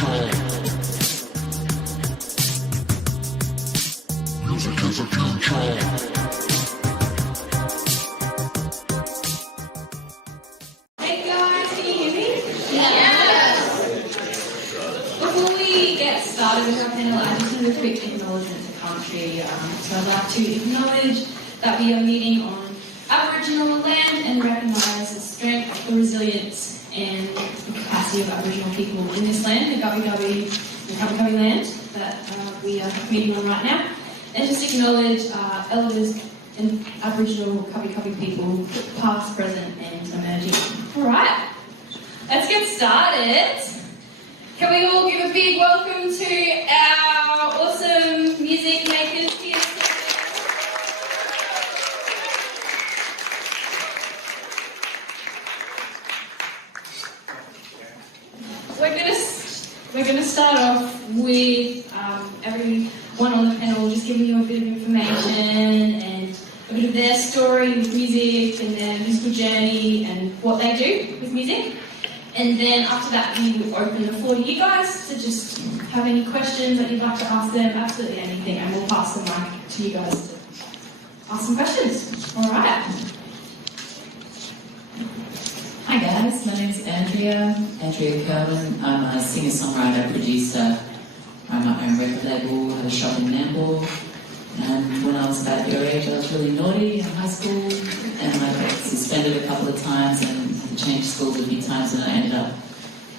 future. Music is the future. Hey guys, can you hear me? Yeah. Before we get started with our panel, I just need a quick acknowledgement to country. So I'd like to acknowledge that we are meeting on Aboriginal land and recognise the strength, the resilience and the capacity of Aboriginal people in this land, the Gubbi land that we are meeting on right now. And just acknowledge elders and Aboriginal Gubbi people, past, present and emerging. Alright, let's get started. Can we all give a big welcome to our awesome music makers here? We're going to start off with everyone on the panel just giving you a bit of information and a bit of their story with music and their musical journey and what they do with music. And then after that we will open the floor to you guys to just have any questions that you'd like to ask them, absolutely anything, and we'll pass the mic to you guys to ask some questions. Alright. Hi guys, my name is Andrea Kirwin. I'm a singer-songwriter, producer. I run my own record label, have a shop in Nambour. And when I was about your age, I was really naughty in high school, and I got suspended a couple of times and had to change schools a few times, and I ended up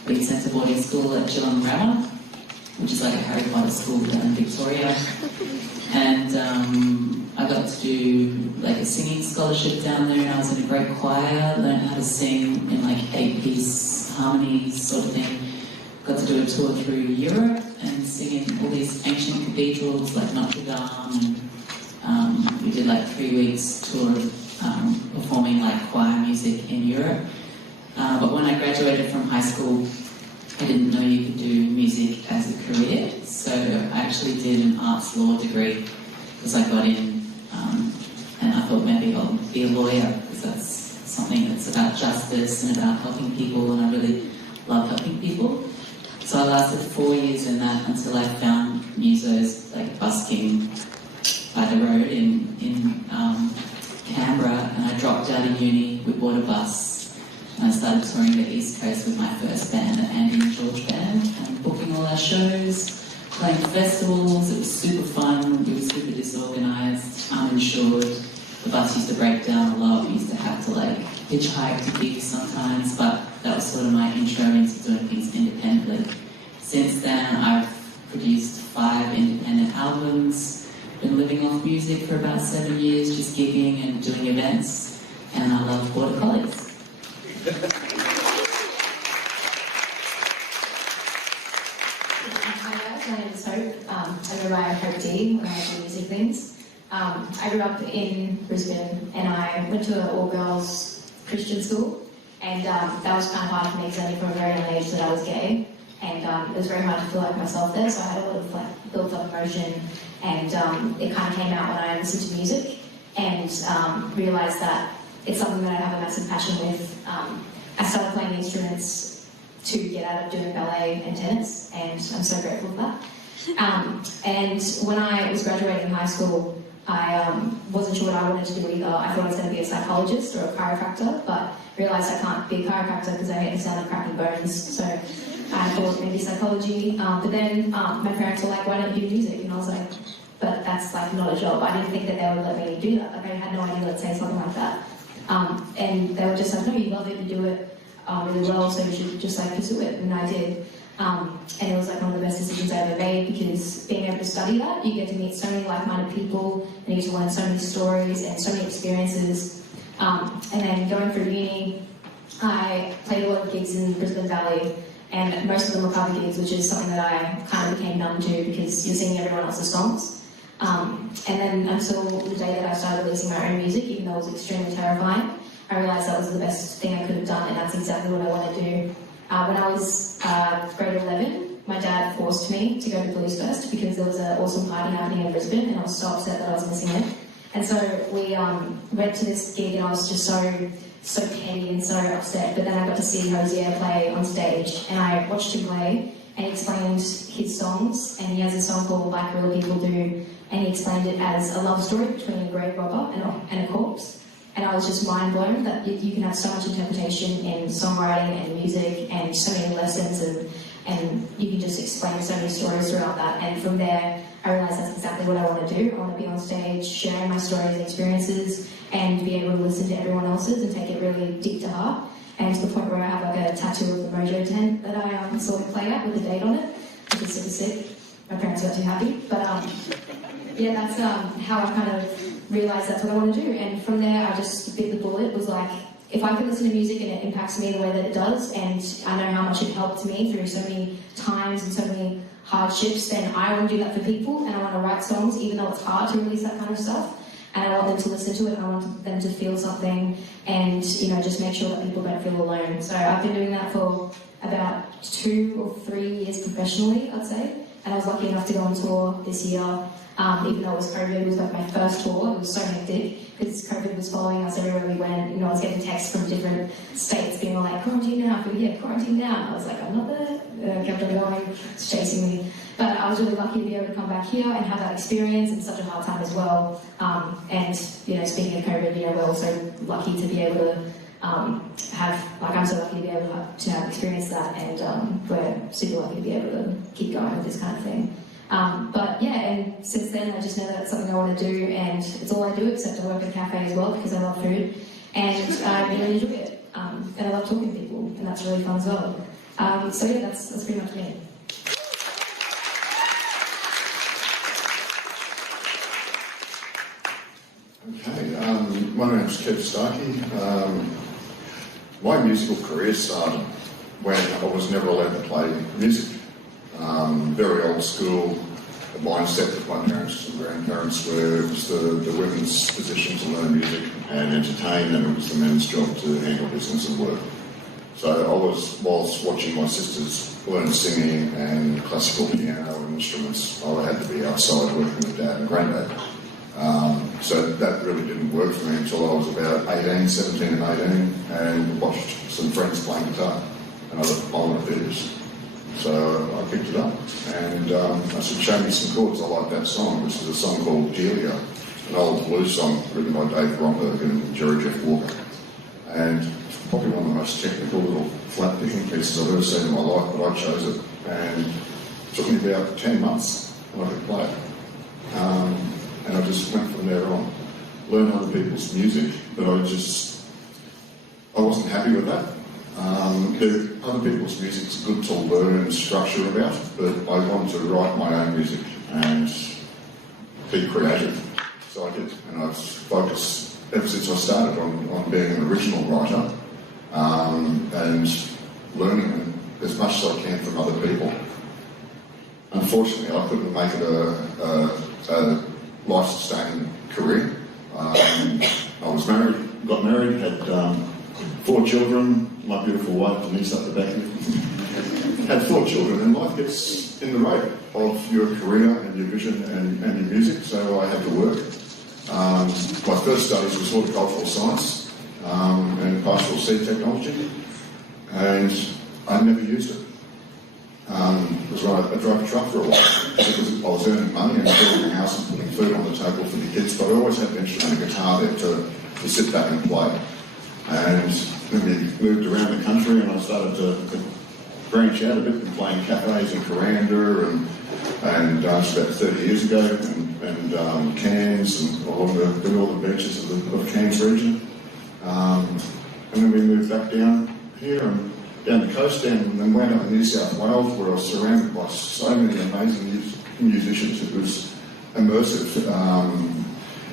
being sent to boarding school at Geelong Grammar, which is like a Harry Potter school down in Victoria. And I got to do like a singing scholarship down there, and I was in a great choir, learned how to sing in like 8-piece harmonies sort of thing. Got to do a tour through Europe and sing in all these ancient cathedrals like Notre Dame, and we did like 3 weeks tour performing like choir music in Europe. But when I graduated from high school, I didn't know you could do music as a career, so I actually did an arts law degree because I got in, and I thought maybe I'll be a lawyer because that's something that's about justice and about helping people, and I really love helping people. So I lasted 4 years in that until I found musos like busking by the road in Canberra, and I dropped out of uni. We bought a bus and I started touring the East Coast with my first band, the Andy and George Band, and booking all our shows, playing festivals. It was super fun. We were super disorganised, uninsured. The bus used to break down a lot. We used to have to like hitchhike to gigs sometimes, but that was sort of my intro into doing things independently. Since then, I've produced 5 independent albums, been living off music for about 7 years, just gigging and doing events, and I love Border Collies. Hi guys, my name is Hope. I go by Hope D when I do music things. I grew up in Brisbane and I went to an all-girls Christian school, and that was kind of hard for me because I knew from a very young age that I was gay, and it was very hard to feel like myself there, so I had a lot of like built up emotion, and it kind of came out when I listened to music and realised that it's something that I have a massive passion with. I started playing instruments to get out of doing ballet and tennis, and I'm so grateful for that. And when I was graduating high school, I wasn't sure what I wanted to do either. I thought I was going to be a psychologist or a chiropractor, but realised I can't be a chiropractor because I hate the sound of cracking bones, so I thought maybe psychology. But then my parents were like, why don't you do music? And I was like, but that's like not a job. I didn't think that they would let me do that. Like I had no idea let's say something like that. And they were just like, no, you love it, you do it really well, so you should just like pursue it. And I did. And it was like one of the best decisions I ever made, because being able to study that, you get to meet so many like-minded people, and you get to learn so many stories and so many experiences. And then going through uni, I played a lot of gigs in Brisbane Valley, and most of them were cover gigs, which is something that I kind of became numb to because you're singing everyone else's songs. And then until the day that I started releasing my own music, even though it was extremely terrifying, I realised that was the best thing I could have done, and that's exactly what I want to do. When I was grade 11, my dad forced me to go to Blues Fest because there was an awesome party happening in Brisbane, and I was so upset that I was missing it. And so we went to this gig, and I was just so petty and so upset. But then I got to see Hosier play on stage, and I watched him play, and he explained his songs, and he has a song called Like Real People Do, and he explained it as a love story between a grave robber and a corpse. And I was just mind blown that you can have so much interpretation in songwriting and music and so many lessons, and you can just explain so many stories throughout that. And from there, I realised that's exactly what I want to do. I want to be on stage, sharing my stories and experiences, and be able to listen to everyone else's and take it really deep to heart. And to the point where I have like a tattoo of the Mojo tent that I sort of play at with a date on it, which is super sick. My parents got too happy, but yeah, that's how I kind of realised that's what I want to do. And from there, I just bit the bullet. It was like, if I could listen to music and it impacts me the way that it does, and I know how much it helped me through so many times and so many hardships, then I want to do that for people, and I want to write songs, even though it's hard to release that kind of stuff. And I want them to listen to it, and I want them to feel something, and just make sure that people don't feel alone. So I've been doing that for about 2 or 3 years professionally, I'd say. And I was lucky enough to go on tour this year, even though it was COVID. It was like my first tour. It was so hectic because COVID was following us everywhere we went. I was getting texts from different states being like, quarantine now, quarantine now. I was like, I'm not there. I kept on going, it's chasing me. But I was really lucky to be able to come back here and have that experience in such a hard time as well. And speaking of COVID, we're also lucky to be able to I'm so lucky to be able to have experienced that, and we're super lucky to be able to keep going with this kind of thing. But yeah, and since then I just know that it's something I want to do, and it's all I do except I work at a cafe as well because I love food, and I really enjoy it, and I love talking to people, and that's really fun as well. So yeah, that's pretty much me. Okay, my name's Kev Starkey. My musical career started when I was never allowed to play music. Very old school, the mindset that my parents and grandparents were, it was the women's position to learn music and entertain, and it was the men's job to handle business and work. So whilst watching my sisters learn singing and classical piano and instruments, I had to be outside working with Dad and Granddad. So that really didn't work for me until I was about 17 and 18, and watched some friends playing guitar, and I wanted to do this. So I picked it up, and I said, show me some chords, I like that song. This is a song called Delia, an old blues song written by Dave Romberg and Jerry Jeff Walker. And it's probably one of the most technical little flat picking pieces I've ever seen in my life, but I chose it, and it took me about 10 months and I could play it. And I just went from there on. Learned other people's music, but I wasn't happy with that. Other people's music's good to learn structure about, but I wanted to write my own music and be creative. So I did, and I've focused ever since I started on being an original writer, and learning as much as I can from other people. Unfortunately, I couldn't make it a life-sustaining career. I was married, got married, had 4 children. My beautiful wife, Denise, up the back here, had 4 children, and life gets in the way of your career and your vision and your music, so I had to work. My first studies was horticultural science and pastoral seed technology, and I never used it. Because I drove a truck for a while because I was earning money and building a house and putting food on the table for the kids, but I always had an instrument, a guitar there to sit back and play. And then we moved around the country, and I started to branch out a bit and playing cafes in Kuranda and about 30 years ago, and Cairns and along the northern beaches of Cairns region. And then we moved back down here and down the coast and then wound up in New South Wales, where I was surrounded by so many amazing musicians. It was immersive.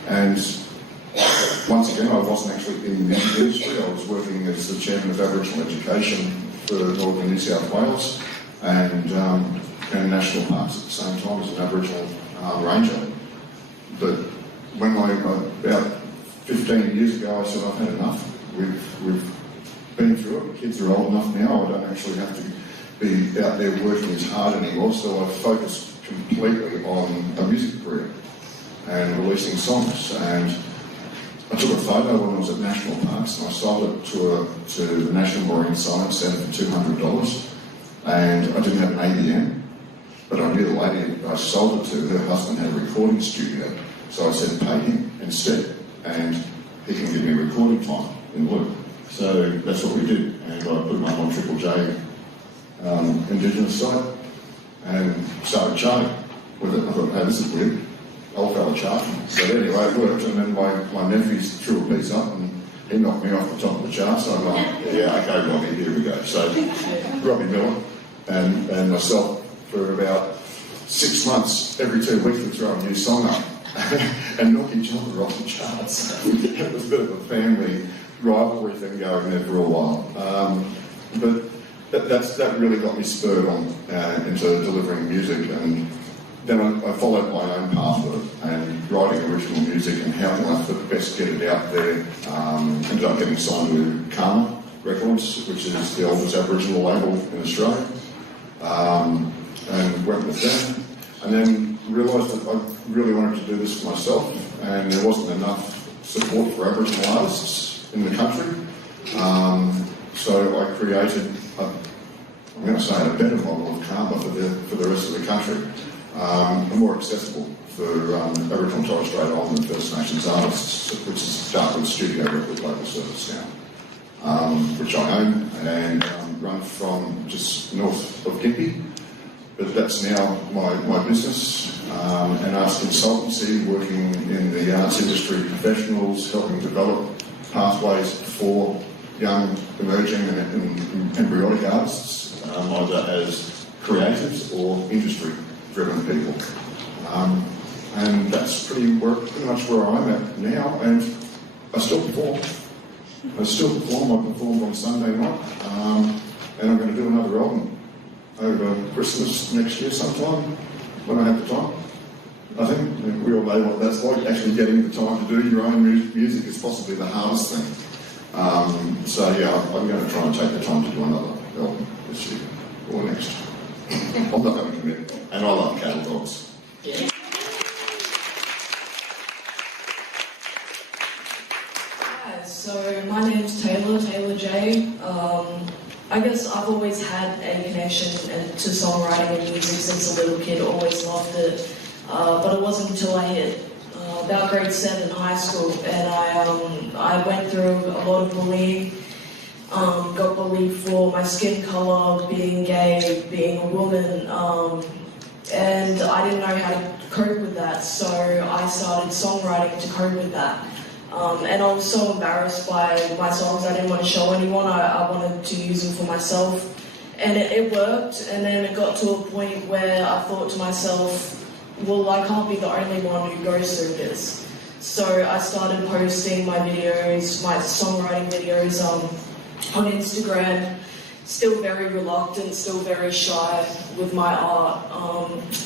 And once again, I wasn't actually in the music industry. I was working as the chairman of Aboriginal Education for Northern New South Wales and national parks at the same time as an Aboriginal ranger. But when about 15 years ago, I said, I've had enough. We've been through it. The kids are old enough now. I don't actually have to be out there working as hard anymore. So I focused completely on a music career and releasing songs. And I took a photo when I was at National Parks, and I sold it to the National Marine Science Centre for $200. and I didn't have an ABM, but I knew the lady I sold it to, her husband had a recording studio, so I said pay him instead, and he can give me recording time in lieu. So that's what we did, and I put him up on Triple J Indigenous site, and started charting with it. I thought, hey, this is weird, old fella charting. So anyway, it worked, and then my nephews threw a piece up, and he knocked me off the top of the chart, so I'm like, yeah, okay, Robbie, here we go. So Robbie Miller and myself for about 6 months, every 2 weeks we'd throw a new song up and knock each other off the charts. It was a bit of a family rivalry thing going there for a while. But that really got me spurred on into delivering music, and then I followed my own path with it and writing original music and how can I best get it out there. Ended up getting signed with Karma Records, which is the oldest Aboriginal label in Australia, and went with them. And then realised that I really wanted to do this for myself, and there wasn't enough support for Aboriginal artists in the country. So I created, I'm going to say, a better model of Karma for the rest of the country. More accessible for Aboriginal and Torres Strait Islander and First Nations artists, which is Darkwood Studio Record Label Service now, which I own and run from just north of Gympie. But that's now my business, and arts consultancy, working in the arts industry, professionals, helping develop pathways for young, emerging and embryonic artists, either as creatives or industry-driven people. And that's pretty much where I'm at now, and I still perform. I performed on Sunday night, and I'm going to do another album over Christmas next year sometime, when I have the time. I think we all know what that's like. Actually getting the time to do your own music is possibly the hardest thing. So yeah, I'm going to try and take the time to do another album this year, or next. I'm not going to commit, and I love cattle dogs. Yeah. Hi, so my name's Taylah J. I guess I've always had a connection to songwriting and music since a little kid, always loved it. But it wasn't until I hit about grade 7 high school, and I went through a lot of bullying. Got bullied for my skin colour, being gay, being a woman, and I didn't know how to cope with that, so I started songwriting to cope with that. And I was so embarrassed by my songs, I didn't want to show anyone, I wanted to use them for myself. And it worked, and then it got to a point where I thought to myself, well, I can't be the only one who goes through this. So I started posting my videos, my songwriting videos on Instagram, still very reluctant, still very shy with my art.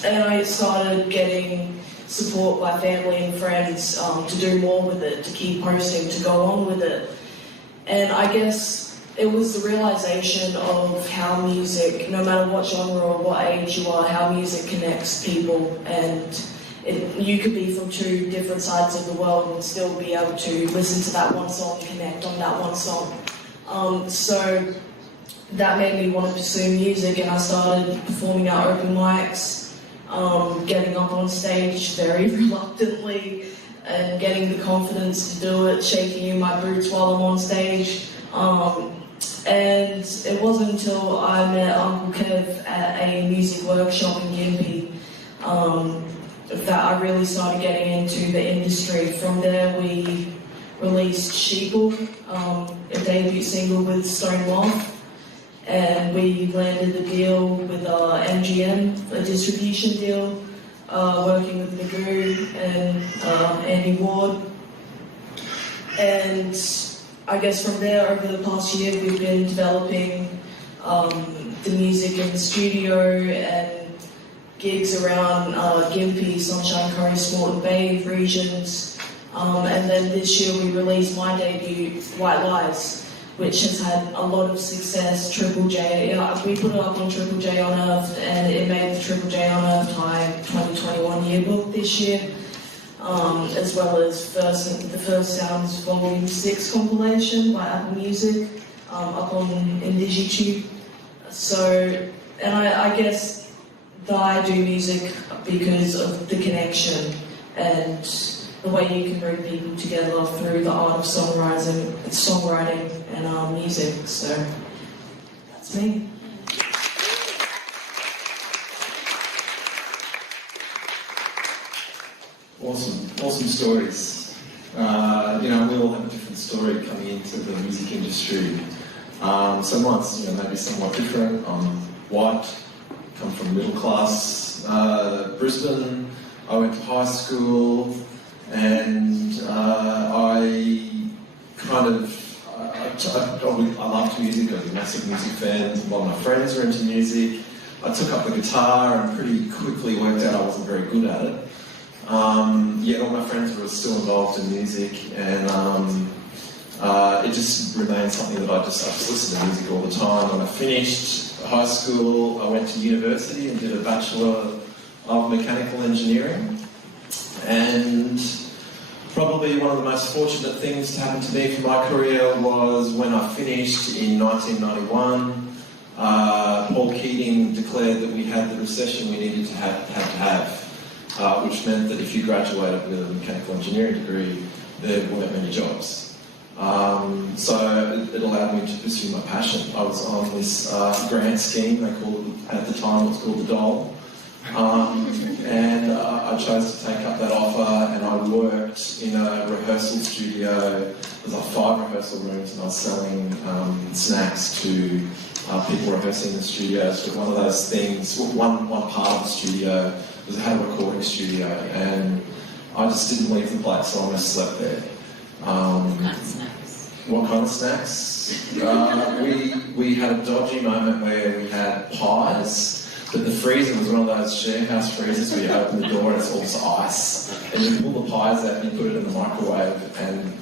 And I started getting support by family and friends to do more with it, to keep posting, to go on with it. And I guess it was the realization of how music, no matter what genre or what age you are, how music connects people, and you could be from 2 different sides of the world and still be able to listen to that one song and connect on that one song. So that made me want to pursue music, and I started performing at open mics, getting up on stage very reluctantly and getting the confidence to do it, shaking in my boots while I'm on stage. And it wasn't until I met Uncle Kev at a music workshop in Gympie that I really started getting into the industry. From there we released Sheeple, a debut single with Stonewall, and we landed the deal with MGM, a distribution deal, working with Magoo and Andy Ward. And I guess from there, over the past year, we've been developing the music in the studio and gigs around Gympie, Sunshine Coast, Moreton Bay regions. And then this year we released my debut, White Lies, which has had a lot of success. Triple J, we put it up on Triple J Unearthed, and it made the Triple J Unearthed High 2021 yearbook this year, as well as the First Sounds Volume 6 compilation by Apple Music, up on IndigiTube. So and I guess that I do music because of the connection and the way you can bring people together through the art of songwriting and music. So that's me. Awesome stories. We all have a different story coming into the music industry. Some mine's maybe somewhat different. I'm white, come from middle class Brisbane. I went to high school, and I loved music. I was a massive music fan. A lot of my friends were into music. I took up the guitar and pretty quickly worked out I wasn't very good at it. Yet all my friends were still involved in music, and it just remained something that I just listened to music all the time. When I finished high school, I went to university and did a Bachelor of Mechanical Engineering, and probably one of the most fortunate things to happen to me for my career was when I finished in 1991. Paul Keating declared that we had the recession we needed to have. Which meant that if you graduated with a mechanical engineering degree, there weren't many jobs. So it allowed me to pursue my passion. I was on this grant scheme, they called it, at the time it was called the Dole. And I chose to take up that offer, and I worked in a rehearsal studio. There was like 5 rehearsal rooms, and I was selling snacks to people rehearsing in the studios. But one of those things, one part of the studio was I had a recording studio, and I just didn't leave the place, so I almost slept there. What kind of snacks? What kind of snacks? We had a dodgy moment where we had pies, but the freezer was one of those share house freezers where you open the door and it's all just ice, and you pull the pies out and you put it in the microwave, and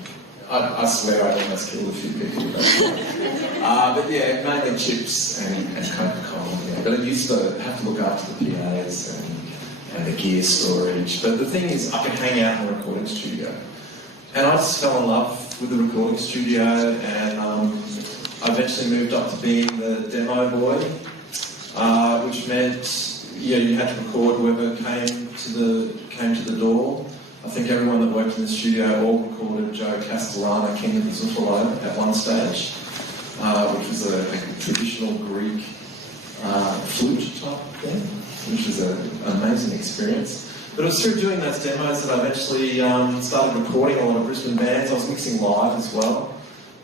I swear I almost killed a few people with that. But yeah, mainly chips and Coca-Cola. Yeah. But I used to have to look after the PAs and the gear storage. But the thing is, I could hang out in the recording studio. And I just fell in love with the recording studio, and I eventually moved up to being the demo boy, which meant you had to record whoever came to the door. I think everyone that worked in the studio all recorded Joe Castellano, King of the Zuffalo, at one stage, which was a traditional Greek flute type thing, which was an amazing experience. But it was through doing those demos that I eventually started recording a lot of Brisbane bands. I was mixing live as well.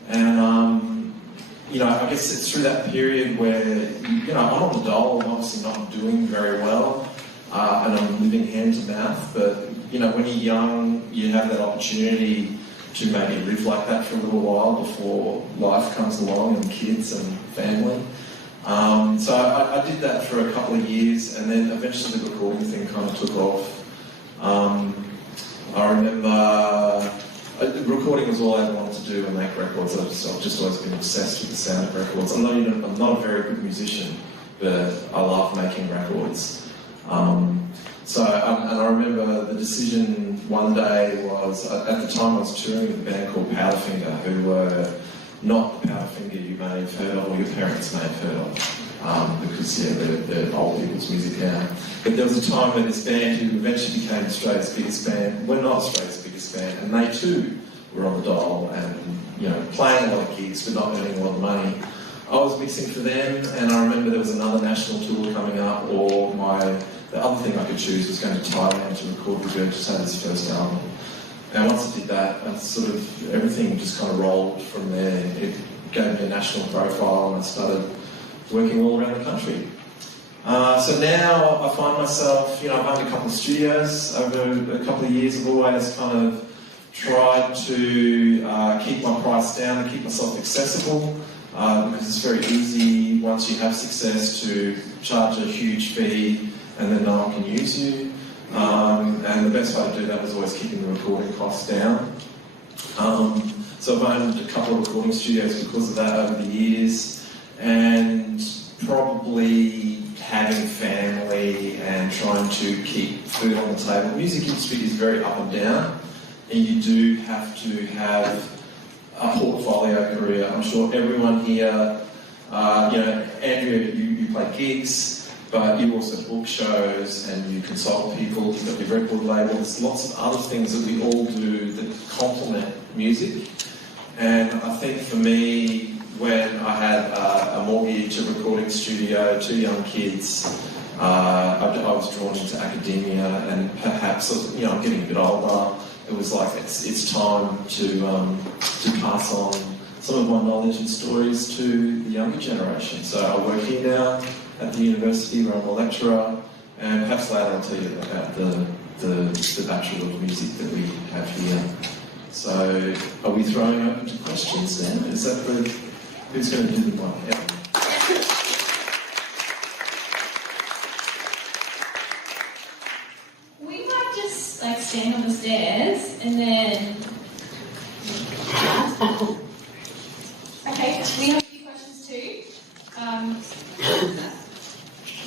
And, I guess it's through that period where, I'm on the dole, I'm obviously not doing very well, and I'm living hand to mouth. But, when you're young, you have that opportunity to maybe live like that for a little while before life comes along and kids and family. So I did that for a couple of years, and then eventually the recording thing kind of took off. I remember recording was all I ever wanted to do and make records. I've just always been obsessed with the sound of records. I'm not a very good musician, but I love making records. And I remember the decision one day was, at the time I was touring with a band called Powderfinger, who were not the Powderfinger you may have heard of, or your parents may have heard of, because they're old people's music now. But there was a time when this band, who eventually became Australia's biggest band, were not Australia's biggest band, and they too were on the dole and playing a lot of gigs but not earning a lot of money. I was mixing for them, and I remember there was another national tour coming up, or the other thing I could choose was going to Thailand to record Regurgitator's first album. And once I did that, everything just kind of rolled from there. It gave me a national profile, and I started working all around the country. So now I find myself, I've owned a couple of studios over a couple of years. I've always kind of tried to keep my price down and keep myself accessible, because it's very easy once you have success to charge a huge fee and then no one can use you. And the best way to do that was always keeping the recording costs down. So I've owned a couple of recording studios because of that over the years, and probably having family and trying to keep food on the table. The music industry is very up and down, and you do have to have a portfolio career. I'm sure everyone here, Andrea, you play gigs, but you also book shows and you consult people, you've got your record label, there's lots of other things that we all do that complement music. And I think for me, when I had a mortgage, a recording studio, 2 young kids, I was drawn into academia, and perhaps, you know, I'm getting a bit older. It was like it's time to pass on some of my knowledge and stories to the younger generation. So I work here now at the university where I'm a lecturer, and perhaps later I'll tell you about the Bachelor of Music that we have here. So are we throwing open to questions now? Is that who's going to do the mic? Yeah. We might just like stand on the stairs and then. Okay, we have a few questions too.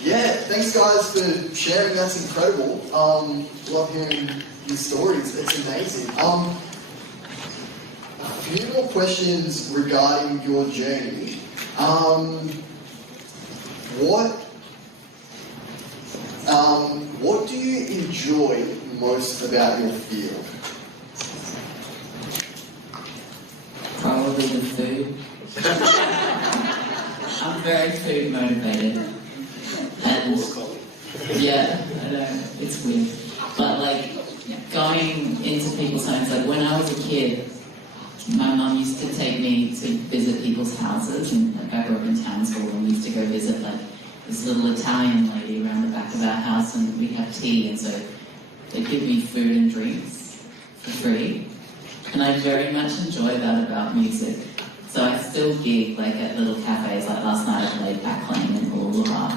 Yeah, thanks guys for sharing. That's incredible. Love hearing your stories. It's amazing. A few more questions regarding your journey. What do you enjoy most about your field? Probably the food. I'm very food motivated. And yeah, I know, it's weird. But like going into people's homes, like when I was a kid, my mum used to take me to visit people's houses, and like I grew up in Townsville, and we used to go visit like this little Italian lady around the back of our house, and we'd have tea, and so they'd give me food and drinks for free. And I very much enjoy that about music. So I still gig like at little cafes. Like last night I played Backlane in Uluru,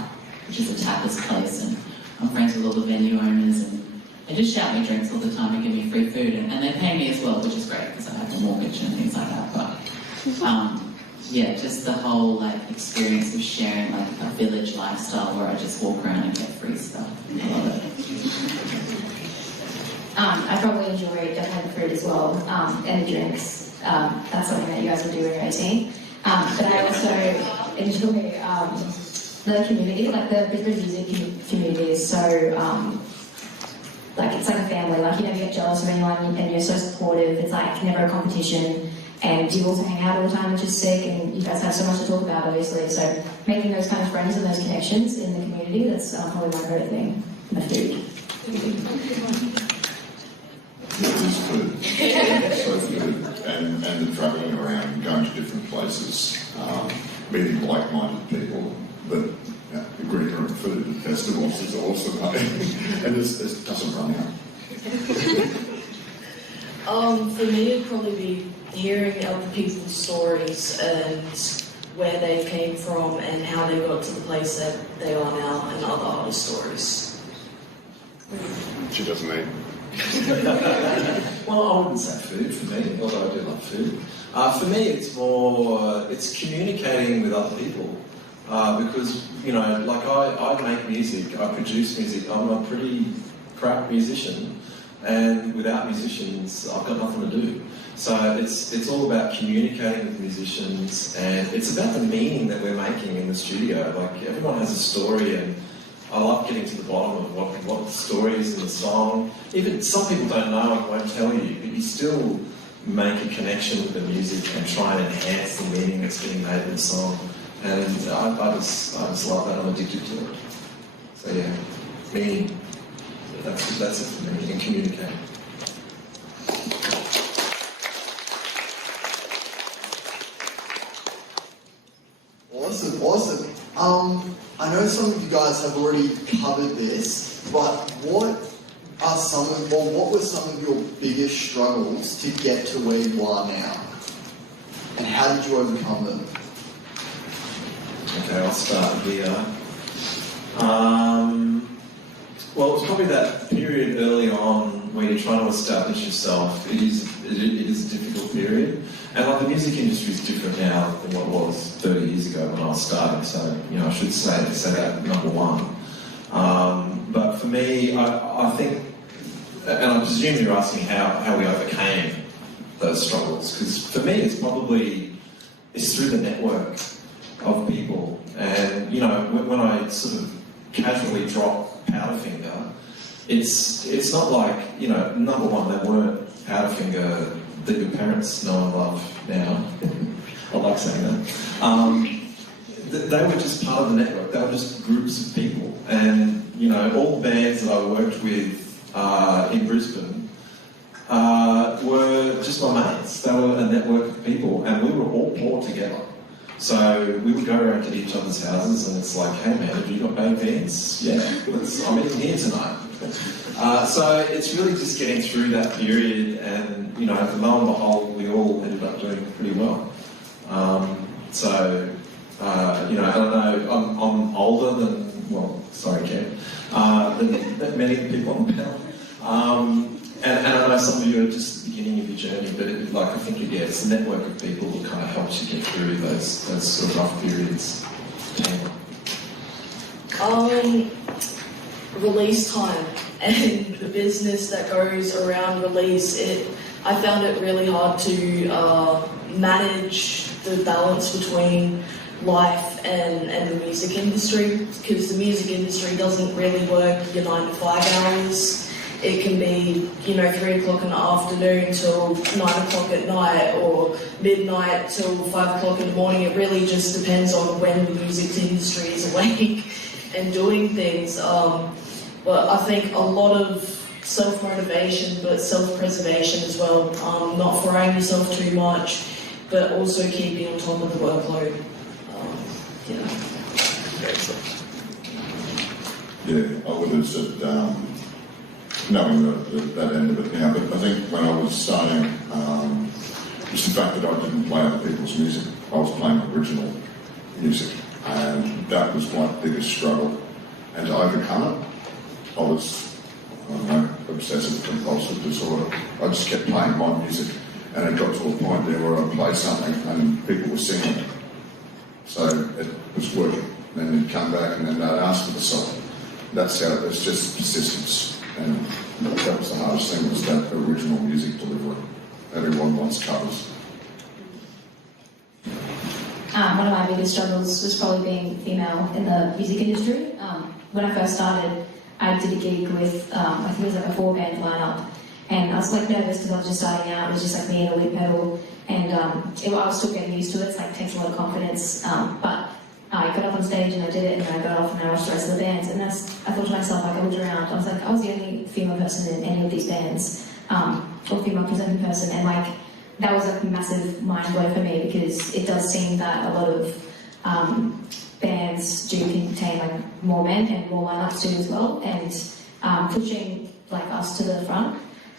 which is a tapas place, and I'm friends with all the venue owners, and they just shout me drinks all the time and give me free food, and they pay me as well, which is great because I have a mortgage and things like that. But yeah, just the whole like experience of sharing like a village lifestyle where I just walk around and get free stuff. I love it. I probably enjoy definitely the food as well, and the drinks. That's something that you guys will do when you're 18. But I also enjoy the community, like the Brisbane music community is so, like it's like a family, like you never get jealous of anyone and you're so supportive. It's like never a competition, and you also hang out all the time, which is sick, and you guys have so much to talk about obviously, so making those kind of friends and those connections in the community, that's probably my favourite thing, the food. It's food. So food. And the travelling around, going to different places, meeting like-minded people that agree on food at festivals is awesome. And this doesn't run out. For me, it'd probably be hearing other people's stories and where they came from and how they got to the place that they are now, and other artist stories. She doesn't eat. Well, I wouldn't say food for me, although I do love food. For me, it's communicating with other people. Because, you know, like I make music, I produce music, I'm a pretty crap musician, and without musicians, I've got nothing to do. So it's all about communicating with musicians, and it's about the meaning that we're making in the studio. Like, everyone has a story, and I love getting to the bottom of what the story is in the song. Even some people don't know and won't tell you, but you still make a connection with the music and try and enhance the meaning that's being made in the song. And I just love that. I'm addicted to it. So yeah, meaning. That's it for me. And communicate. Awesome. I know some of you guys have already covered this, but what were some of your biggest struggles to get to where you are now? And how did you overcome them? Okay, I'll start here. Well, it was probably that period early on where you're trying to establish yourself. It is a difficult period. And like the music industry is different now than what it was 30 years ago when I was starting. So, you know, I should say that number one. But for me, I think, and I presume you're asking how we overcame those struggles, because for me it's through the network of people. And, you know, when I sort of casually drop Powderfinger, it's not like, you know, number one, they weren't Powderfinger that your parents know and love now. I like saying that. They were just part of the network. They were just groups of people. And, you know, all the bands that I worked with in Brisbane were just my mates. They were a network of people, and we were all poor together. So we would go around to each other's houses, and it's like, hey man, have you got baked beans? Yeah, I'm eating here tonight. So it's really just getting through that period, and, you know, lo and behold, we all ended up doing pretty well. You know, I don't know, I'm older than, well, sorry, Kev, than many people on the panel. And I know some of you are just beginning of your journey, but I think it's a network of people that kind of helps you get through those sort of rough periods. Release time and the business that goes around release, I found it really hard to manage the balance between life and the music industry, because the music industry doesn't really work your 9 to 5 hours. It can be, you know, 3 o'clock in the afternoon till 9 o'clock at night, or midnight till 5 o'clock in the morning. It really just depends on when the music industry is awake and doing things. But I think a lot of self-motivation, but self-preservation as well. Not throwing yourself too much, but also keeping on top of the workload. Yeah, I would have said, knowing that end of it now, but I think when I was starting, just the fact that I didn't play other people's music, I was playing original music, and that was my biggest struggle. And to overcome it, I was, I don't know, obsessive compulsive disorder. I just kept playing my music, and it got to a point there where I'd play something and people were singing it. So it was working. And then you'd come back and then they'd ask for the song. That's how it was, just persistence. And that was the hardest thing, was that original music delivery. Everyone wants covers. One of my biggest struggles was probably being female in the music industry. When I first started, I did a gig with, I think it was like a 4-band lineup, and I was like nervous because I was just starting out. It was just like me and a lead pedal, and I was still getting used to it. It's like, it takes a lot of confidence, but I got up on stage and I did it, and then I got off and I watched the rest of the bands, and I thought to myself, like, I looked around, I was like, I was the only female person in any of these bands, or female presenting person, and like, that was like a massive mind blow for me, because it does seem that a lot of bands do contain like more men and more lineups too as well, and pushing like us to the front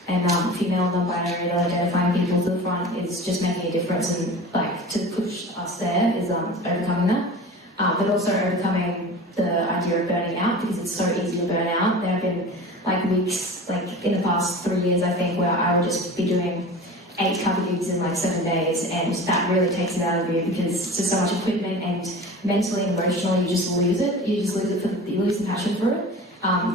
and female non-binary identifying people to the front is just making a difference, and like to push us there is overcoming that. But also overcoming the idea of burning out, because it's so easy to burn out. There have been like weeks, like in the past 3 years I think, where I would just be doing 8 cover gigs in like 7 days, and that really takes it out of you, because it's just so much equipment, and mentally and emotionally you just lose it. You lose the passion for it.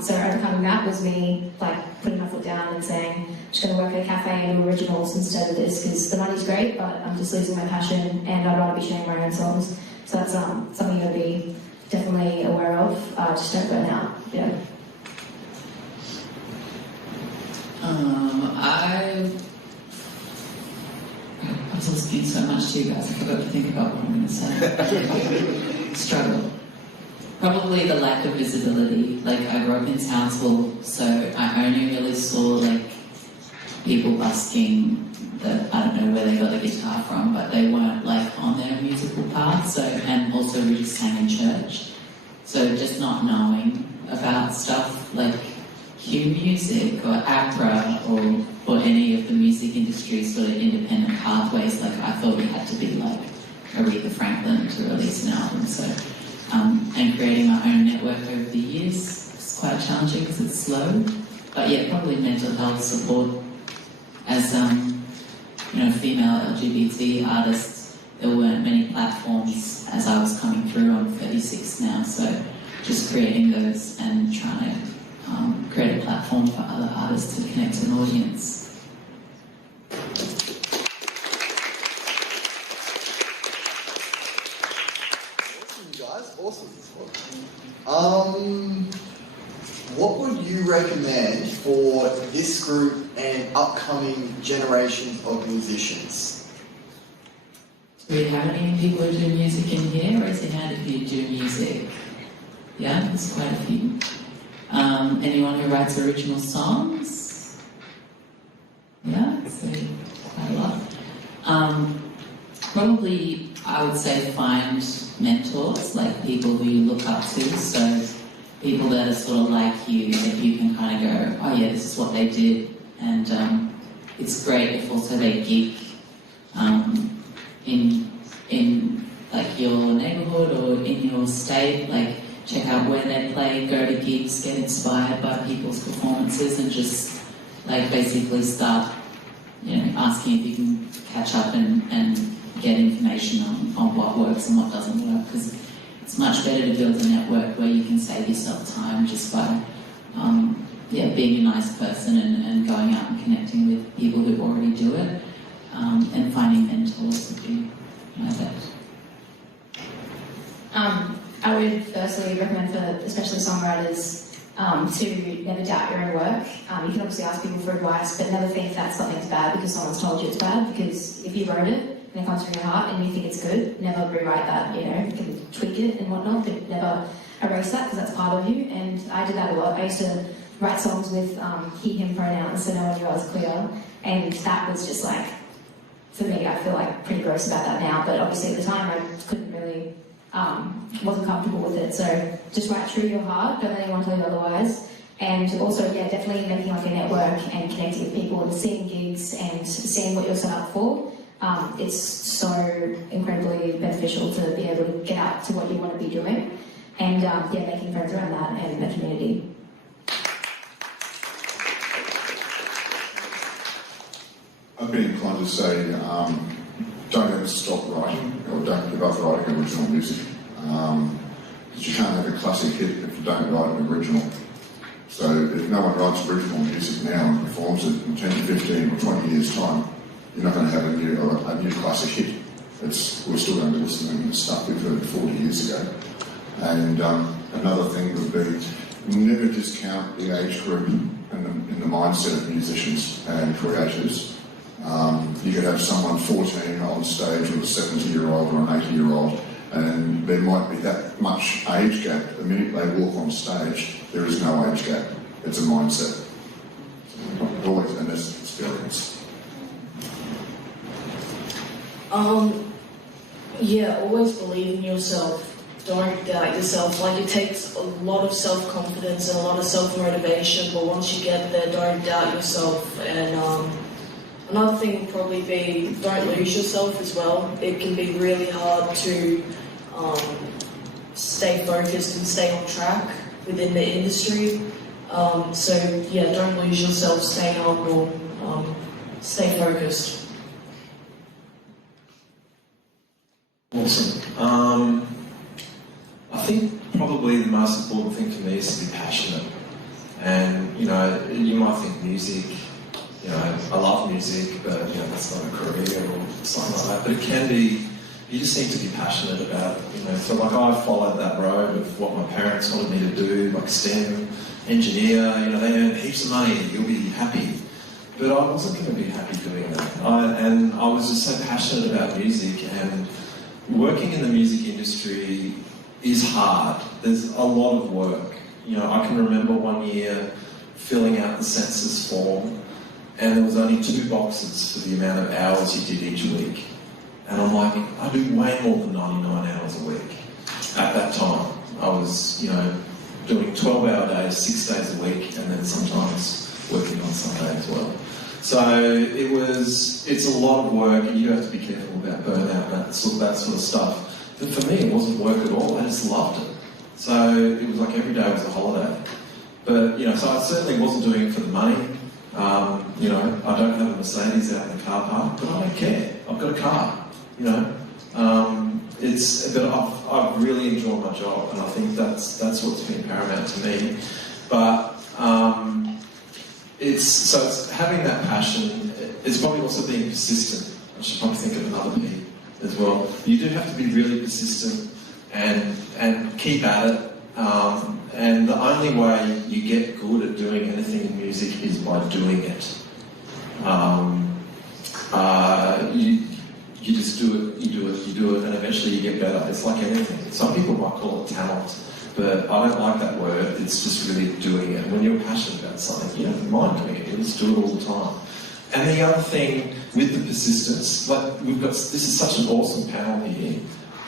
So overcoming that was me like putting my foot down and saying, I'm just going to work at a cafe and do originals instead of this, because the money's great, but I'm just losing my passion, and I'd rather be sharing my own songs. So that's something you got to be definitely aware of. Just don't burn out. Yeah. I was listening so much to you guys, I forgot to think about what I'm going to say. Struggle. Probably the lack of visibility. Like, I grew up in Townsville, so I only really saw like people busking that, I don't know where they got the guitar from, but they weren't like on their musical path. So, and also we just sang in church. So just not knowing about stuff like Q Music or APRA or any of the music industry sort of independent pathways, like I thought we had to be like Aretha Franklin to release an album. So, and creating my own network over the years is quite challenging because it's slow. But yeah, probably mental health support. As female LGBT artists, there weren't many platforms as I was coming through. I'm 36 now, so just creating those and trying to create a platform for other artists to connect to an audience. Awesome, guys. Awesome. What would you recommend for this group and upcoming generations of musicians? Do we have any people who do music in here, or is it handy if you do music? Yeah, there's quite a few. Anyone who writes original songs? Yeah, so quite a lot. Probably, I would say find mentors, like people who you look up to, so people that are sort of like you, that you can kind of go, oh yeah, this is what they did, and it's great if also they gig in like your neighbourhood or in your state, like check out where they play, go to gigs, get inspired by people's performances, and just like basically start, you know, asking if you can catch up and get information on what works and what doesn't work, because it's much better to build a network where you can save yourself time just by being a nice person and going out and connecting with people who already do it, and finding mentors would be my bet. I would firstly recommend for especially songwriters to never doubt your own work. You can obviously ask people for advice, but never think that something's bad because someone's told you it's bad, because if you wrote it and it comes from your heart and you think it's good, never rewrite that, you know. You can tweak it and whatnot, but never erase that, because that's part of you. And I did that a lot. I used to write songs with he, him pronouns so no one knew I was queer, and that was just like, for me, I feel like pretty gross about that now, but obviously at the time I couldn't really, wasn't comfortable with it. So just write true to your heart, don't let anyone tell you otherwise. And also, yeah, definitely making like a network and connecting with people and seeing gigs and seeing what you're set up for. It's so incredibly beneficial to be able to get out to what you want to be doing, and making friends around that and the community. I've been inclined to say don't ever stop writing, or don't give up writing original music, because you can't have a classic hit if you don't write an original. So if no one writes original music now and performs it in 10, 15 or 20 years' time, you're not going to have a new classic hit. We're still going to be listening to stuff we've heard 40 years ago. And another thing would be never discount the age group in the mindset of musicians and creators. You could have someone 14 on stage with a 70-year-old or an 80-year-old, and there might be that much age gap. The minute they walk on stage, there is no age gap. It's a mindset. Always, and that's experience. Always believe in yourself. Don't doubt yourself. Like, it takes a lot of self-confidence and a lot of self-motivation, but once you get there, don't doubt yourself. And another thing would probably be, don't lose yourself as well. It can be really hard to stay focused and stay on track within the industry. Don't lose yourself, stay humble, stay focused. Awesome. I think probably the most important thing for me is to be passionate. And, you know, you might think music, you know, I love music, but, you know, that's not a career or something like that. But it can be, you just need to be passionate about it, you know. So, like, I followed that road of what my parents wanted me to do, like STEM, engineer, you know, they earn heaps of money, you'll be happy. But I wasn't going to be happy doing that. And I was just so passionate about music, and working in the music industry is hard. There's a lot of work. You know, I can remember one year filling out the census form, and there was only 2 boxes for the amount of hours you did each week. And I'm like, I do way more than 99 hours a week. At that time, I was, you know, doing 12-hour days, 6 days a week, and then sometimes working on Sunday as well. So it's a lot of work, and you have to be careful about burnout and that sort of stuff. But for me, it wasn't work at all. I just loved it. So it was like every day was a holiday. But, you know, so I certainly wasn't doing it for the money. You know, I don't have a Mercedes out in the car park, but I don't care. I've got a car, you know. But I've really enjoyed my job, and I think that's what's been paramount to me. But it's having that passion. It's probably also being persistent. I should probably think of another P as well. You do have to be really persistent. and keep at it. And the only way you get good at doing anything in music is by doing it. You just do it, and eventually you get better. It's like anything. Some people might call it talent, but I don't like that word. It's just really doing it. When you're passionate about something, you don't mind doing it. You just do it all the time. And the other thing with the persistence, like this is such an awesome panel here,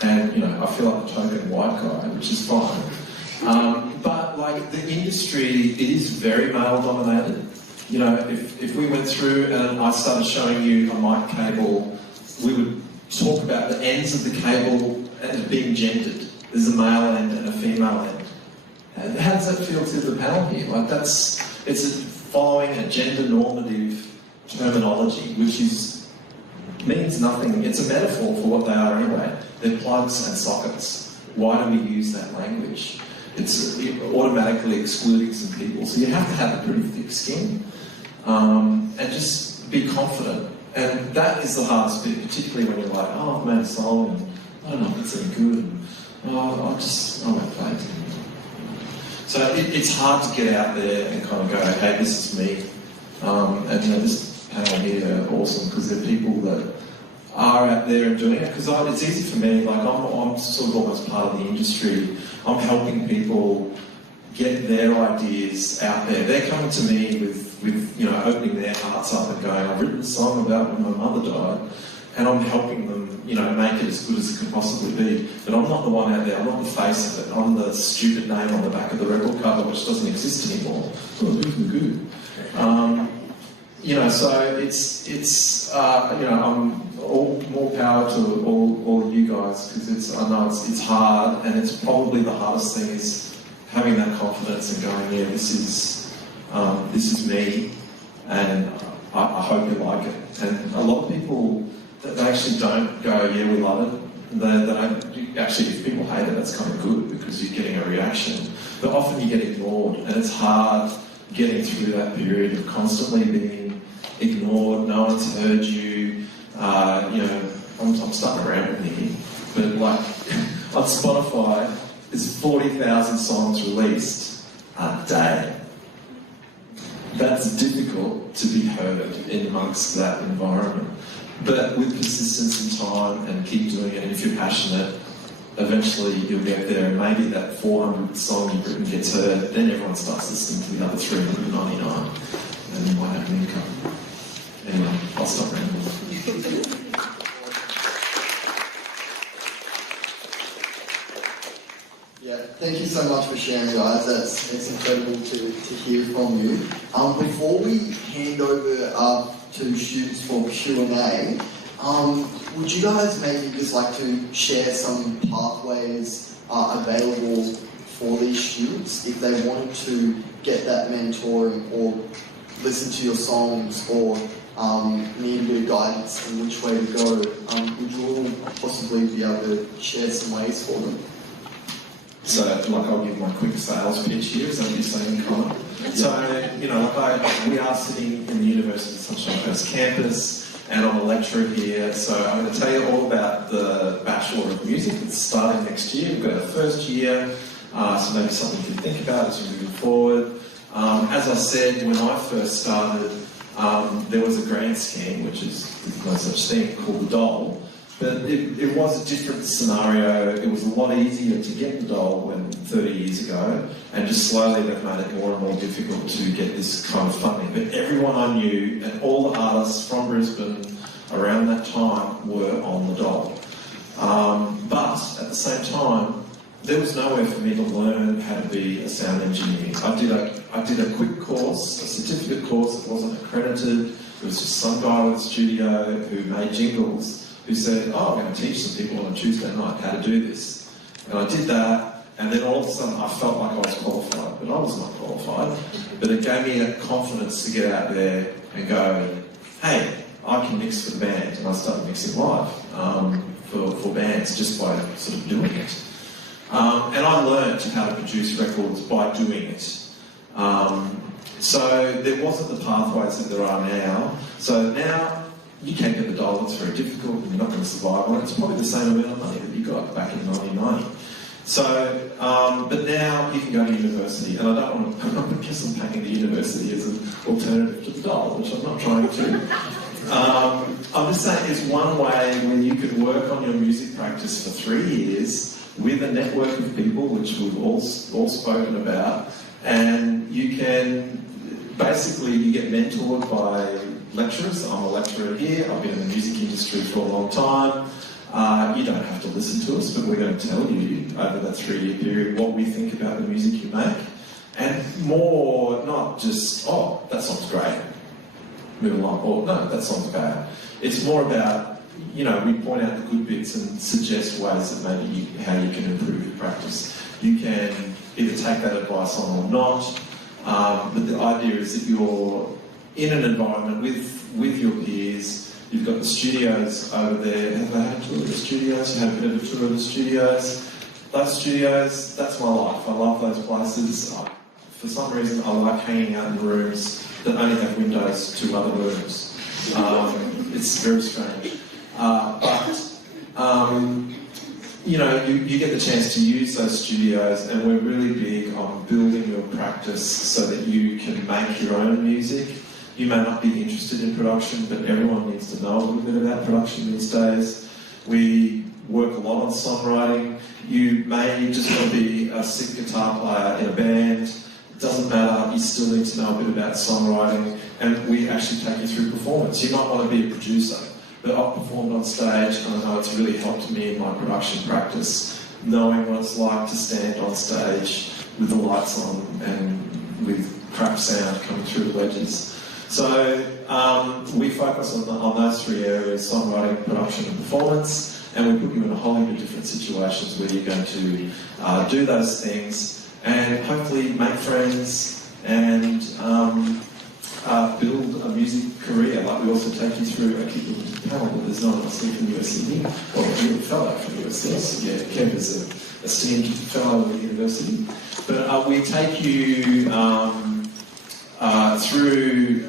and I feel like a token white guy, which is fine. But like the industry, it is very male dominated. If we went through and I started showing you a mic cable, we would talk about the ends of the cable as being gendered. There's a male end and a female end. And how does that feel to the panel here? Like it's following a gender normative terminology, which means nothing. It's a metaphor for what they are anyway. They're plugs and sockets. Why do we use that language? It's automatically excluding some people. So you have to have a pretty thick skin and just be confident. And that is the hardest bit, particularly when you're like, I've made a song and I don't know if it's any good. And, I won't play it. So it's hard to get out there and kind of go, hey, this is me. And this panel here are awesome because they're people that are out there and doing it. Because it's easy for me, like I'm sort of almost part of the industry. I'm helping people get their ideas out there. They're coming to me with opening their hearts up and going, I've written a song about when my mother died, and I'm helping them, make it as good as it can possibly be. But I'm not the one out there, I'm not the face of it, I'm the stupid name on the back of the record cover which doesn't exist anymore. Oh, it's good. So I'm all more power to all you guys, because I know it's hard, and it's probably the hardest thing is having that confidence and going, yeah, this is me, and I hope you like it. And a lot of people, they actually don't go, yeah, we love it. They don't, actually, if people hate it, that's kind of good because you're getting a reaction. But often you get ignored, and it's hard getting through that period of constantly being ignored. No one's heard you. I'm starting to ramble here, but like on Spotify, there's 40,000 songs released a day. That's difficult to be heard in amongst that environment. But with persistence and time and keep doing it, and if you're passionate, eventually you'll get there, and maybe that 400th song you've written gets heard, then everyone starts listening to the other 399, and you might have an income. Anyway, I'll stop rambling. Yeah, thank you so much for sharing, guys. It's incredible to hear from you. Before we hand over to students for Q&A, would you guys maybe just like to share some pathways available for these students if they wanted to get that mentoring or listen to your songs or need a bit of guidance on which way to go? Would you all possibly be able to share some ways for them? So, I'll give my quick sales pitch here, is that what you're saying, Colin? So, we are sitting in the University of Sunshine Coast campus, and I'm a lecturer here, so I'm going to tell you all about the Bachelor of Music. It's starting next year. We've got our first year, so maybe something you can think about as we move forward. As I said, when I first started, there was a grant scheme, which is no such thing, called the Dole. But it was a different scenario. It was a lot easier to get the dole when 30 years ago, and just slowly they've made it more and more difficult to get this kind of funding. But everyone I knew, and all the artists from Brisbane around that time, were on the dole. But at the same time, there was nowhere for me to learn how to be a sound engineer. I did a quick course, a certificate course that wasn't accredited. It was just some guy with a studio who made jingles, who said, I'm going to teach some people on a Tuesday night how to do this. And I did that, and then all of a sudden I felt like I was qualified, but I was not qualified. But it gave me a confidence to get out there and go, hey, I can mix for the band. And I started mixing live for bands just by sort of doing it. And I learned how to produce records by doing it. So there wasn't the pathways that there are now. So now, you can't get the dole, it's very difficult, and you're not going to survive on it. It's probably the same amount of money that you got back in 1990. But now you can go to university, and I don't want to, I guess I'm painting the university as an alternative to the doll, which I'm not trying to. I'm just saying it's one way when you could work on your music practice for 3 years with a network of people, which we've all spoken about, and you can, basically you get mentored by lecturers. I'm a lecturer here, I've been in the music industry for a long time. You don't have to listen to us, but we're going to tell you over that 3-year period what we think about the music you make. And more, not just, oh, that song's great, move along, or no, that song's bad. It's more about, we point out the good bits and suggest ways that maybe how you can improve your practice. You can either take that advice on or not, but the idea is that you're in an environment with your peers. You've got the studios over there. Have they had a tour of the studios? You had a bit of a tour of the studios. Those studios, that's my life. I love those places. For some reason, I like hanging out in rooms that only have windows to other rooms. It's very strange. You get the chance to use those studios, and we're really big on building your practice so that you can make your own music. You may not be interested in production, but everyone needs to know a little bit about production these days. We work a lot on songwriting. You may just want to be a sick guitar player in a band. It doesn't matter, you still need to know a bit about songwriting, and we actually take you through performance. You might want to be a producer, but I've performed on stage, and I know it's really helped me in my production practice, knowing what it's like to stand on stage with the lights on and with crap sound coming through the wedges. So we focus on those 3 areas: songwriting, production and performance, and we put you in a whole heap of different situations where you're going to do those things and hopefully make friends and build a music career. Like, we also take you through, I keep looking at the panel, but there's no one else here from USC, or a fellow from USC. So yeah, Kev is an esteemed fellow at the university. But we take you through,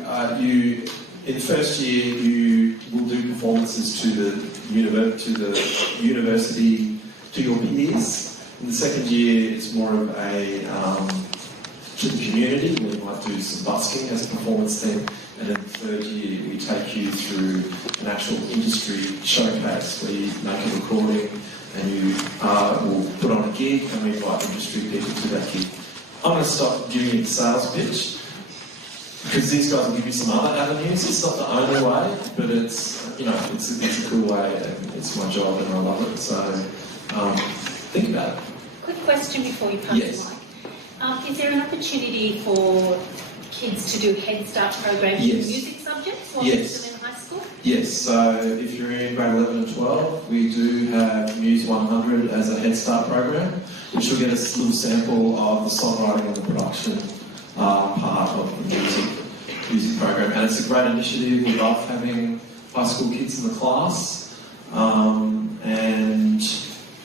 in the first year you will do performances to the university, to your peers. In the second year it's more of a to the community, where you might do some busking as a performance thing. And in the third year we take you through an actual industry showcase where you make a recording and you will put on a gig, and we invite industry people to that gig. I'm going to stop giving you the sales pitch, because these guys will give you some other avenues. It's not the only way, but it's a cool way, and it's my job and I love it. So think about it. Quick question before you pass Yes. the mic. Is there an opportunity for kids to do Head Start programs in Yes. music subjects while Yes. they're in high school? Yes, so if you're in grade 11 and 12, we do have Muse 100 as a Head Start program, which will get us a little sample of the songwriting and the production part of the music program. And it's a great initiative. We love having high school kids in the class. And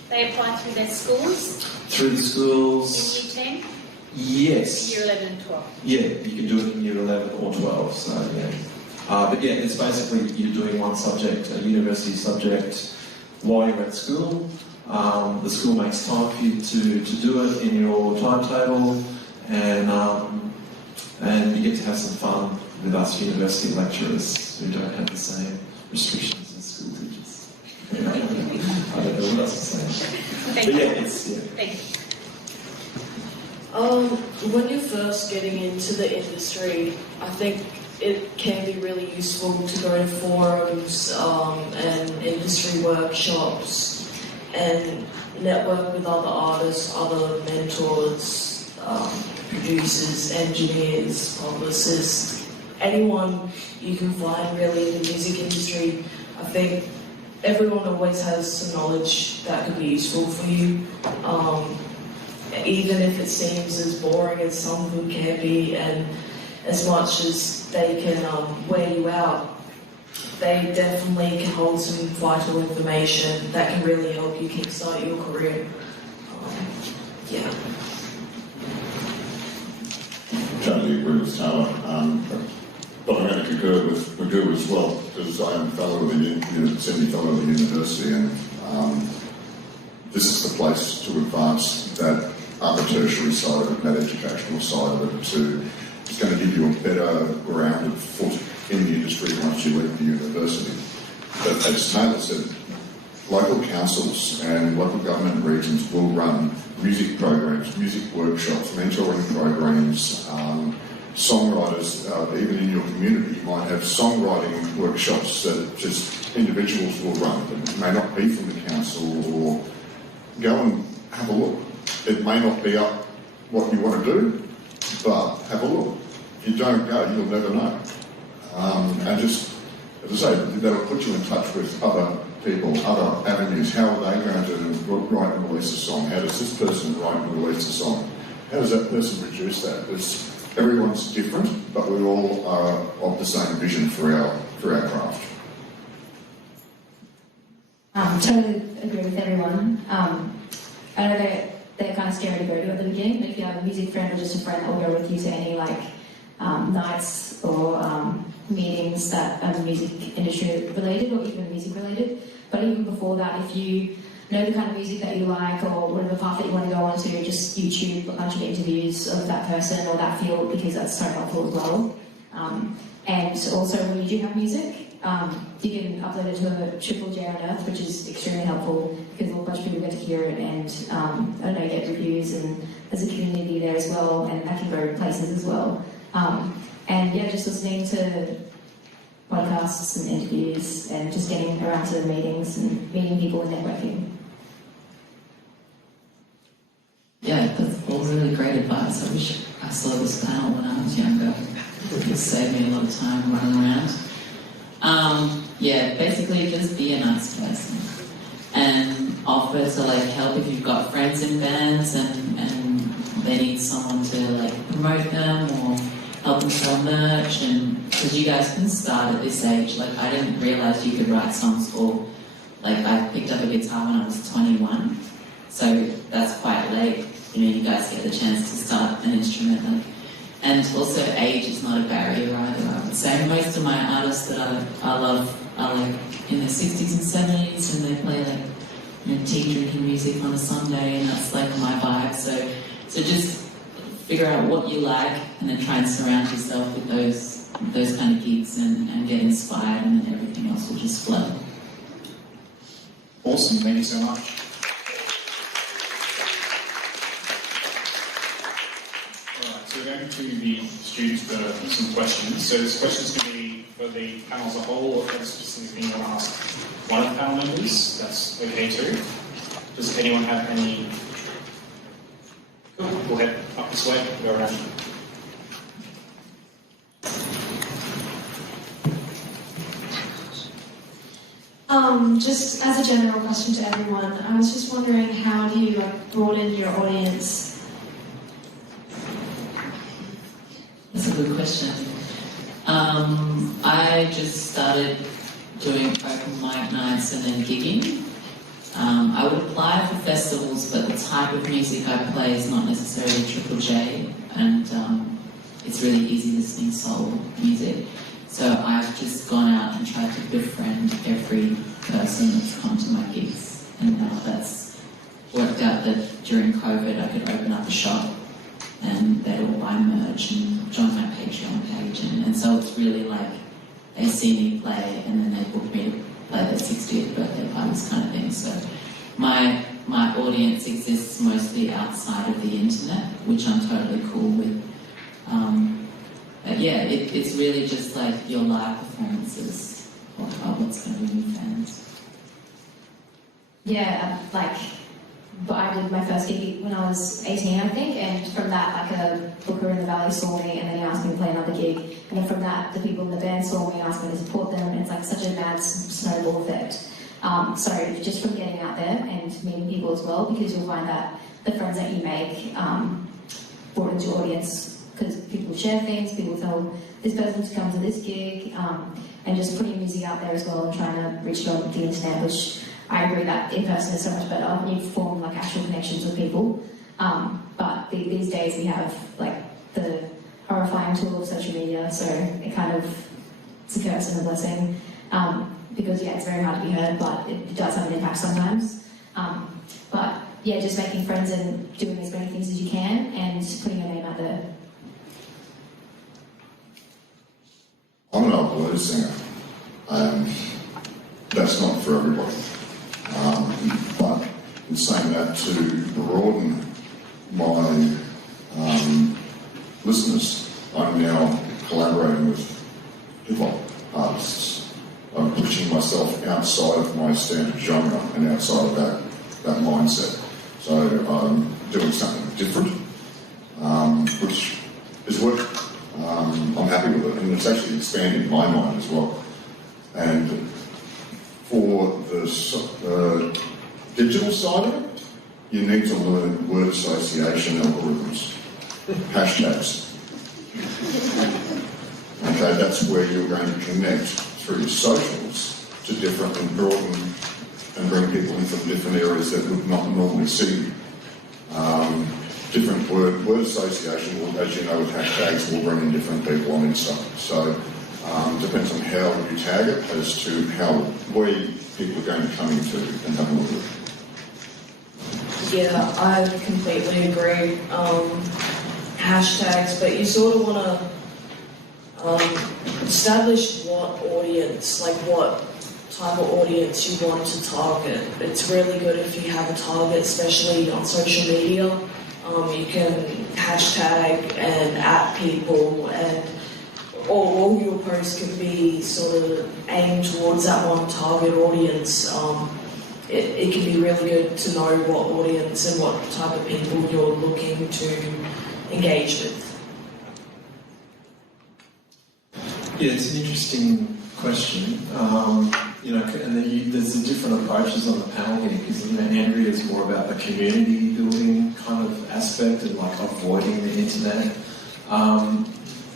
They apply through their schools through the schools. in Year 10, Yes. Year 11 and 12. Yeah, you can do it in year 11 or 12, so yeah. But yeah, it's basically you're doing one subject, a university subject, while you're at school. The school makes time for you to do it in your timetable, and you get to have some fun with us university lecturers who don't have the same restrictions as school teachers. I don't know what else to say. Thank But you. yeah, it's, yeah. Thank you. When you're first getting into the industry, I think it can be really useful to go to forums and industry workshops and network with other artists, other mentors, producers, engineers, publicists, anyone you can find really in the music industry. I think everyone always has some knowledge that could be useful for you. Even if it seems as boring as some of them can be, and as much as they can wear you out, they definitely can hold some vital information that can really help you kickstart your career. Yeah. Totally agree with Taylah, but I'm going to concur with Magoo as well, because I am a fellow of the fellow of the university, and this is the place to advance that upper tertiary side of it, that educational side of it, it's going to give you a better grounded foot in the industry once you leave the university. But as Taylah said, local councils and local government regions will run music programs, music workshops, mentoring programs, songwriters, even in your community, you might have songwriting workshops that just individuals will run. It may not be from the council, or go and have a look. It may not be up what you want to do, but have a look. If you don't go, you'll never know. And just, as I say, that'll put you in touch with other people, other avenues. How are they going to write and release a song? How does this person write and release a song? How does that person produce that? Everyone's different, but we all are of the same vision for our craft. Totally agree with everyone. I know they're kind of scary to go to at the beginning, but if you have a music friend or just a friend that will go with you to any nights or meetings that are music industry related or even music related. But even before that, if you know the kind of music that you like or whatever path that you want to go on to, just YouTube a bunch of interviews of that person or that field, because that's so helpful as well. And also when you do have music, you can upload it to a Triple J on Earth, which is extremely helpful because a bunch of people get to hear it and I don't know, get reviews, and there's a community there as well, and that can go places as well. And yeah, just listening to podcasts and interviews and just getting around to the meetings and meeting people and networking. Yeah, that's all really great advice. I wish I saw this panel when I was younger. It would save me a lot of time running around. Yeah, basically just be a nice person and offer to help if you've got friends in bands and they need someone to promote them or help them sell merch, and because you guys can start at this age. I didn't realise you could write songs for, I picked up a guitar when I was 21, so that's quite late. You guys get the chance to start an instrument. And also age is not a barrier either. I would say most of my artists that I love are in their 60s and 70s, and they play tea drinking music on a Sunday, and that's my vibe. So just figure out what you like and then try and surround yourself with those kind of gigs and get inspired, and then everything else will just flow. Awesome, thank you so much. Alright, so we're going to the students for some questions. So this question is going to be for the panel as a whole, or if specifically you want to ask one of the panel members, that's okay too. Does anyone have any? Cool, we'll head up this way, go around. Just as a general question to everyone, I was just wondering, how do you broaden your audience? That's a good question. I just started doing open mic nights and then gigging. I would apply for festivals, but the type of music I play is not necessarily Triple J, and it's really easy listening soul music. So I've just gone out and tried to befriend every person that's come to my gigs, and now that's worked out that during COVID I could open up a shop and they'd all buy merch and join my Patreon page, and so it's really they see me play and then they book me to play their 60th birthday parties kind of thing. So my audience exists mostly outside of the internet, which I'm totally cool with. But yeah, it's really just your live performances or what's going to be new fans. Yeah, but I did my first gig when I was 18, I think, and from that, a booker in the Valley saw me and then he asked me to play another gig, and then from that, the people in the band saw me and asked me to support them, and it's such a mad snowball effect. So just from getting out there and meeting people as well, because you'll find that the friends that you make broadens your audience, because people share things, people tell this person to come to this gig, and just putting music out there as well and trying to reach it on the internet, which I agree that in person is so much better. You form actual connections with people. But these days we have the horrifying tool of social media, so it's a curse and a blessing. Because it's very hard to be heard, but it does have an impact sometimes. But yeah, just making friends and doing as many things as you can and putting your name out there. I'm an old blues singer, and that's not for everybody. But in saying that, to broaden my listeners, I'm now collaborating with hip-hop artists. I'm pushing myself outside of my standard genre and outside of that mindset. So I'm doing something different, which is working. I'm happy with it, and it's actually expanding my mind as well. And for the digital side of it, you need to learn word association algorithms, hashtags. Okay, that's where you're going to connect through your socials to different and broaden and bring people in from different areas that would not normally see you. Different word association, will, as you know, with hashtags, will bring in different people on Insta. So depends on how you tag it as to where people are going to come into and have a look at it. Yeah, I completely agree. Hashtags, but you sort of want to establish what audience, like what type of audience you want to target. It's really good if you have a target, especially on social media. You can hashtag and at people, and all your posts can be sort of aimed towards that one target audience. It can be really good to know what audience and what type of people you're looking to engage with. Yeah, it's an interesting question. And there's the different approaches on the panel here, because Andrea is more about the community building kind of aspect and like avoiding the internet.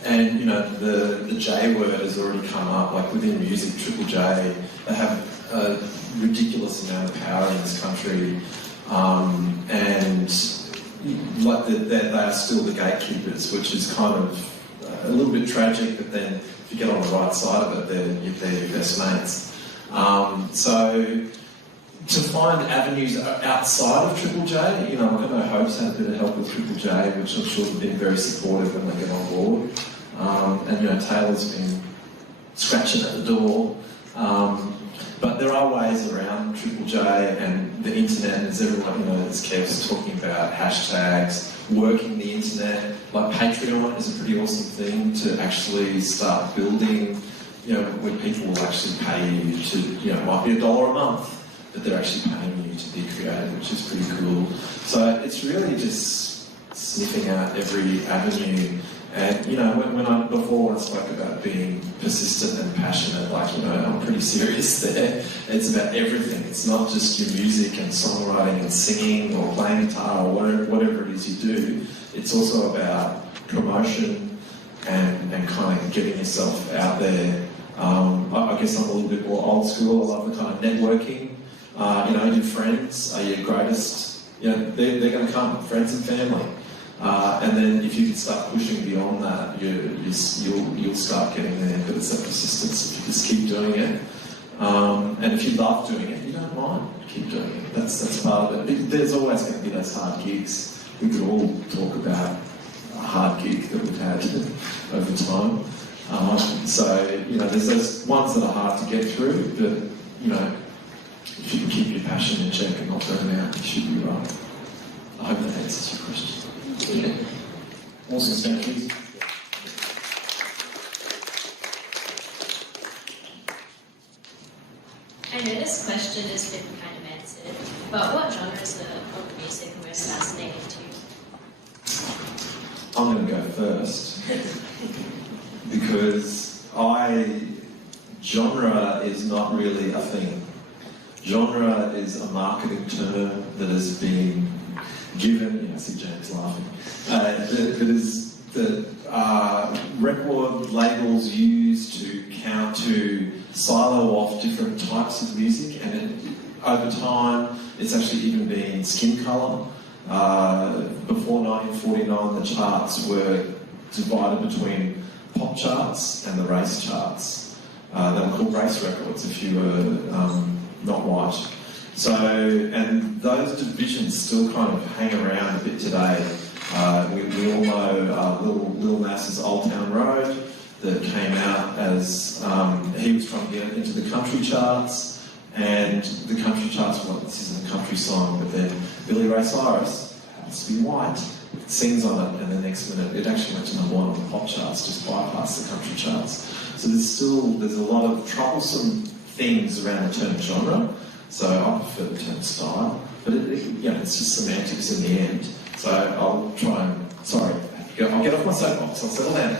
The J word has already come up, like within music, Triple J, they have a ridiculous amount of power in this country, they are still the gatekeepers, which is kind of a little bit tragic, but then if you get on the right side of it, they're your best mates. So to find avenues outside of Triple J, I know Hope's had a bit of help with Triple J, which I'm sure have been very supportive when they get on board. Taylor's been scratching at the door. But there are ways around Triple J and the internet, as everyone as Kev's talking about, hashtags, working the internet. Like Patreon is a pretty awesome thing to actually start building, where people will actually pay you to, it might be $1 a month, but they're actually paying you to be creative, which is pretty cool. So it's really just sniffing out every avenue. And, before I spoke about being persistent and passionate, I'm pretty serious there. It's about everything. It's not just your music and songwriting and singing or playing guitar or whatever it is you do. It's also about promotion and kind of getting yourself out there. I guess I'm a little bit more old school. I love the kind of networking. Your friends are your greatest, they're going to come, friends and family. And then if you can start pushing beyond that, you'll start getting there. But it's that persistence. If you just keep doing it, and if you love doing it, you don't mind. Keep doing it. That's part of it. There's always going to be those hard gigs. We could all talk about a hard gig that we've had over time. There's those ones that are hard to get through. But if you can keep your passion in check and not burn out, you should be right. I hope that answers your question. Yeah. Awesome, thank you. I know this question has been kind of answered, but what genres of music are most fascinating to you? I'm going to go first because genre is not really a thing. Genre is a marketing term that has been given, I see James laughing, that record labels use to silo off different types of music, and over time it's actually even been skin colour. Before 1949 the charts were divided between pop charts and the race charts. They were called race records if you were not white. So, and those divisions still kind of hang around a bit today. We all know Lil Nas's Old Town Road that came out as he was trying to get into the country charts, and the country charts were like, this isn't a country song, but then Billy Ray Cyrus happens to be white, sings on it, and the next minute it actually went to #1 on the pop charts, just bypassed the country charts. So there's a lot of troublesome things around the term genre. So I prefer the term style, but it's just semantics in the end. So I'll try and I'll get off my soapbox. I'll settle down.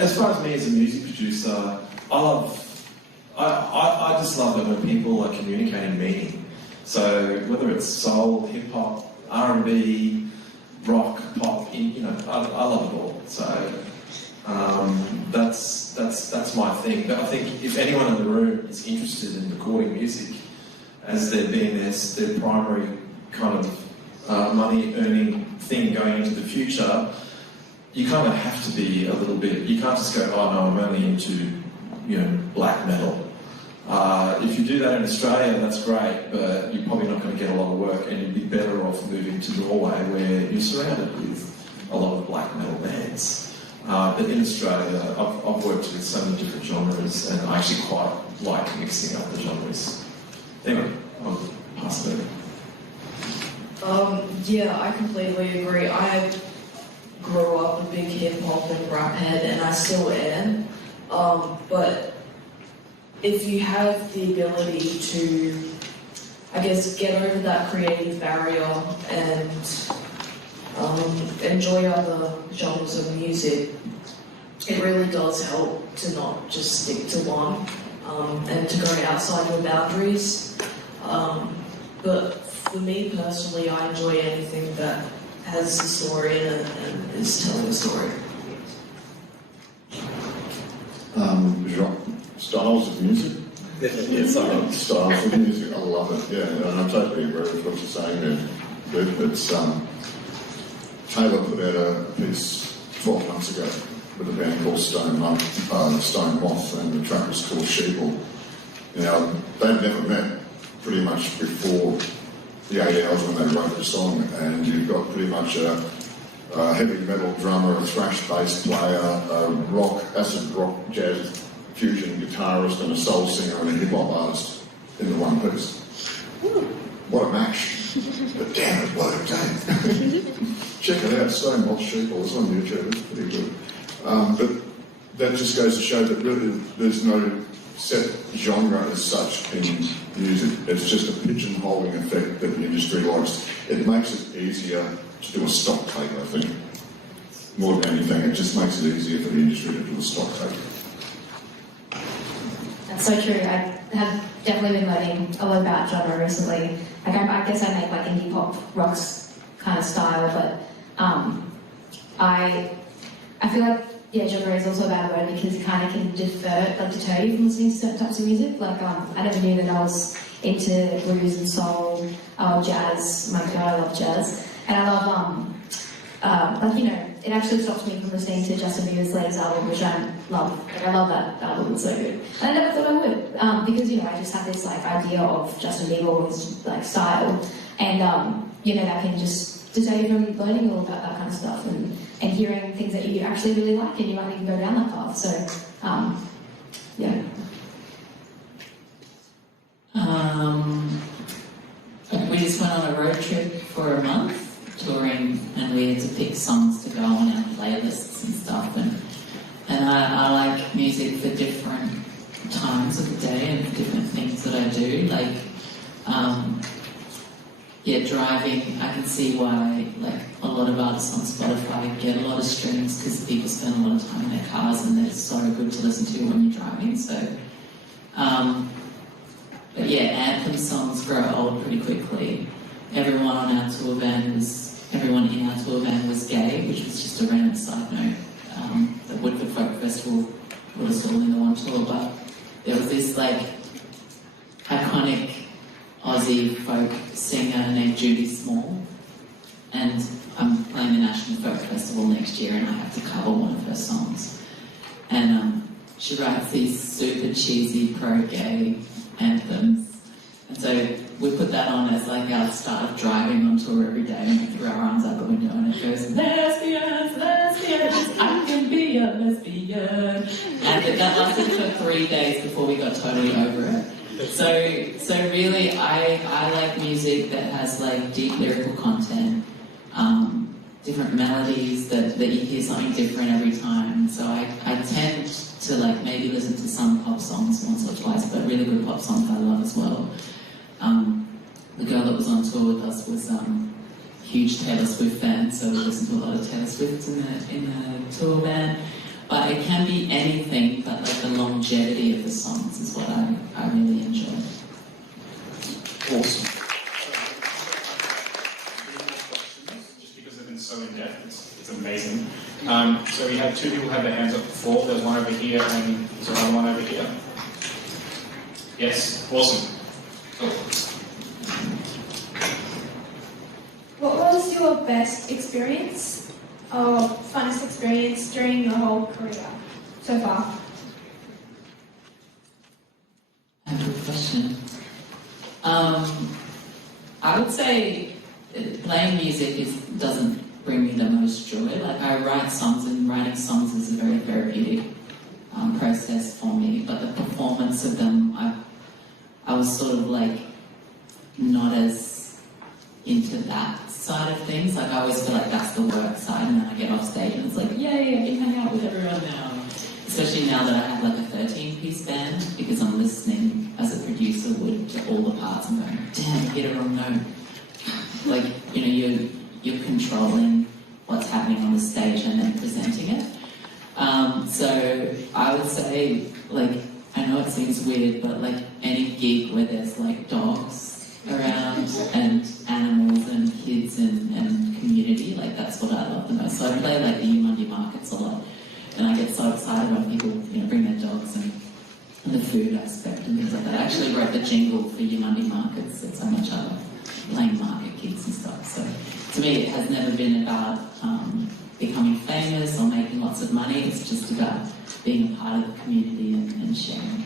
As far as me as a music producer, I just love it when people are communicating meaning. So whether it's soul, hip hop, R&B, rock, pop, I love it all. So that's my thing. But I think if anyone in the room is interested in recording music as there being their primary kind of money earning thing going into the future, you kind of have to be a little bit. You can't just go, oh no, I'm only into black metal. If you do that in Australia, that's great, but you're probably not going to get a lot of work, and you'd be better off moving to Norway, where you're surrounded with a lot of black metal bands. But in Australia, I've worked with so many different genres, and I actually quite like mixing up the genres. Anyway, I'll pass it over. Yeah, I completely agree. I grew up a big hip hop and rap head, and I still am. But if you have the ability to, I guess, get over that creative barrier and enjoy other genres of music, it really does help to not just stick to one and to go outside your boundaries. But for me personally, I enjoy anything that has a story in it and is telling a story. Styles of music? Yes, styles of music, I love it, yeah, and I totally agree with what you're saying there. It's, Taylah put out a piece 12 months ago with a band called Stone Moth, and the track was called Sheeple. They'd never met pretty much before the 8 hours when they wrote the song, and you've got pretty much a heavy metal drummer, a thrash bass player, a acid rock, jazz fusion guitarist, and a soul singer and a hip hop artist in the one piece. What a mash! But damn it, what a game! Check it out, Stone Moth Sheeple. It's on YouTube. It's pretty good. But that just goes to show that really there's no set genre as such in music. It's just a pigeonholing effect that the industry likes. It makes it easier to do a stock take, I think. More than anything, it just makes it easier for the industry to do a stock take. That's so true. I have definitely been learning a lot about genre recently. I guess I make like indie pop rocks kind of style, but I feel like genre is also a bad word because it kind of can deter you from listening to certain types of music. Like I never knew that I was into blues and soul, jazz. My God, I love jazz, and I love it actually stopped me from listening to Justin Bieber's latest album, which I love. Like, I love that album, it's so good. And I never thought I would, because I just have this idea of Justin Bieber, his style, and that can just deter you from learning all about that kind of stuff and hearing things that you actually really like, and you might even go down that path. So, yeah. We just went on a road trip for a month, touring, and we had to pick songs to go on our playlists and stuff, and I like music for different times of the day and for different things that I do. Driving, I can see why a lot of artists on Spotify get a lot of streams because people spend a lot of time in their cars and they're so good to listen to when you're driving. So, but yeah, anthem songs grow old pretty quickly. Everyone in our tour van was gay, which was just a random side note. The Woodford Folk Festival put us all in the one tour, but there was this iconic Aussie folk singer named Judy Small, and I'm playing the National Folk Festival next year and I have to cover one of her songs. And she writes these super cheesy pro-gay anthems, So we put that on as like our start of driving on tour every day, and we throw our arms out the window and it goes, lesbians, lesbians, I can be a lesbian. And that lasted for 3 days before we got totally over it. So really, I like music that has like deep lyrical content, different melodies that you hear something different every time. So I tend to like maybe listen to some pop songs once or twice, but really good pop songs I love as well. The girl that was on tour with us was a huge Taylor Swift fan, so we listened to a lot of Taylor Swift in the tour band. But it can be anything, but like the longevity of the songs is what I really enjoy. Awesome. Just because they've been so in-depth, it's amazing. So we had 2 people have their hands up before. There's one over here and there's another one over here. Yes, awesome. What was your best experience or funnest experience during your whole career so far? That's a good question. I would say playing music doesn't bring me the most joy. Like I write songs, and writing songs is a very therapeutic process for me. But the performance of them, I was sort of like not as into that side of things. Like I always feel like that's the work side, and then I get off stage and it's like, yay, I can hang out with everyone now. Especially now that I have like a 13-piece band, because I'm listening as a producer would to all the parts and going, damn, you hit a wrong note. Like, you know, you're controlling what's happening on the stage and then presenting it. So I would say, like, I know it seems weird, but like any gig where there's like dogs around and animals and kids and community, like that's what I love the most. So I play like the Monday markets a lot, and I get so excited when people, you know, bring their dogs and the food aspect and things like that. I actually wrote the jingle for your Monday markets. It's so much I love playing market gigs and stuff. So to me, it has never been about becoming famous or making lots of money. It's just about being a part of the community and sharing.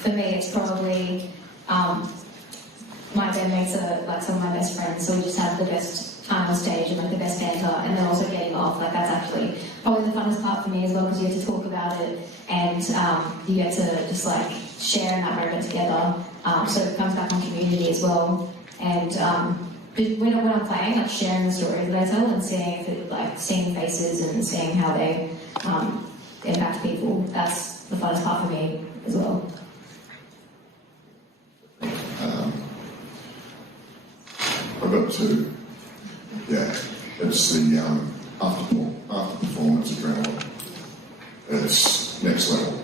For me, it's probably my bandmates are like some of my best friends, so we just have the best time on stage and like the best banter, and then also getting off. Like that's actually probably the funnest part for me as well, because you get to talk about it and you get to just like share in that moment together. So it comes back on community as well. And when I'm playing, like sharing the stories that I tell and seeing faces and seeing how they impact people. That's the funnest part for me as well. I've got 2. Yeah, it's the after performance adrenaline. It's next level.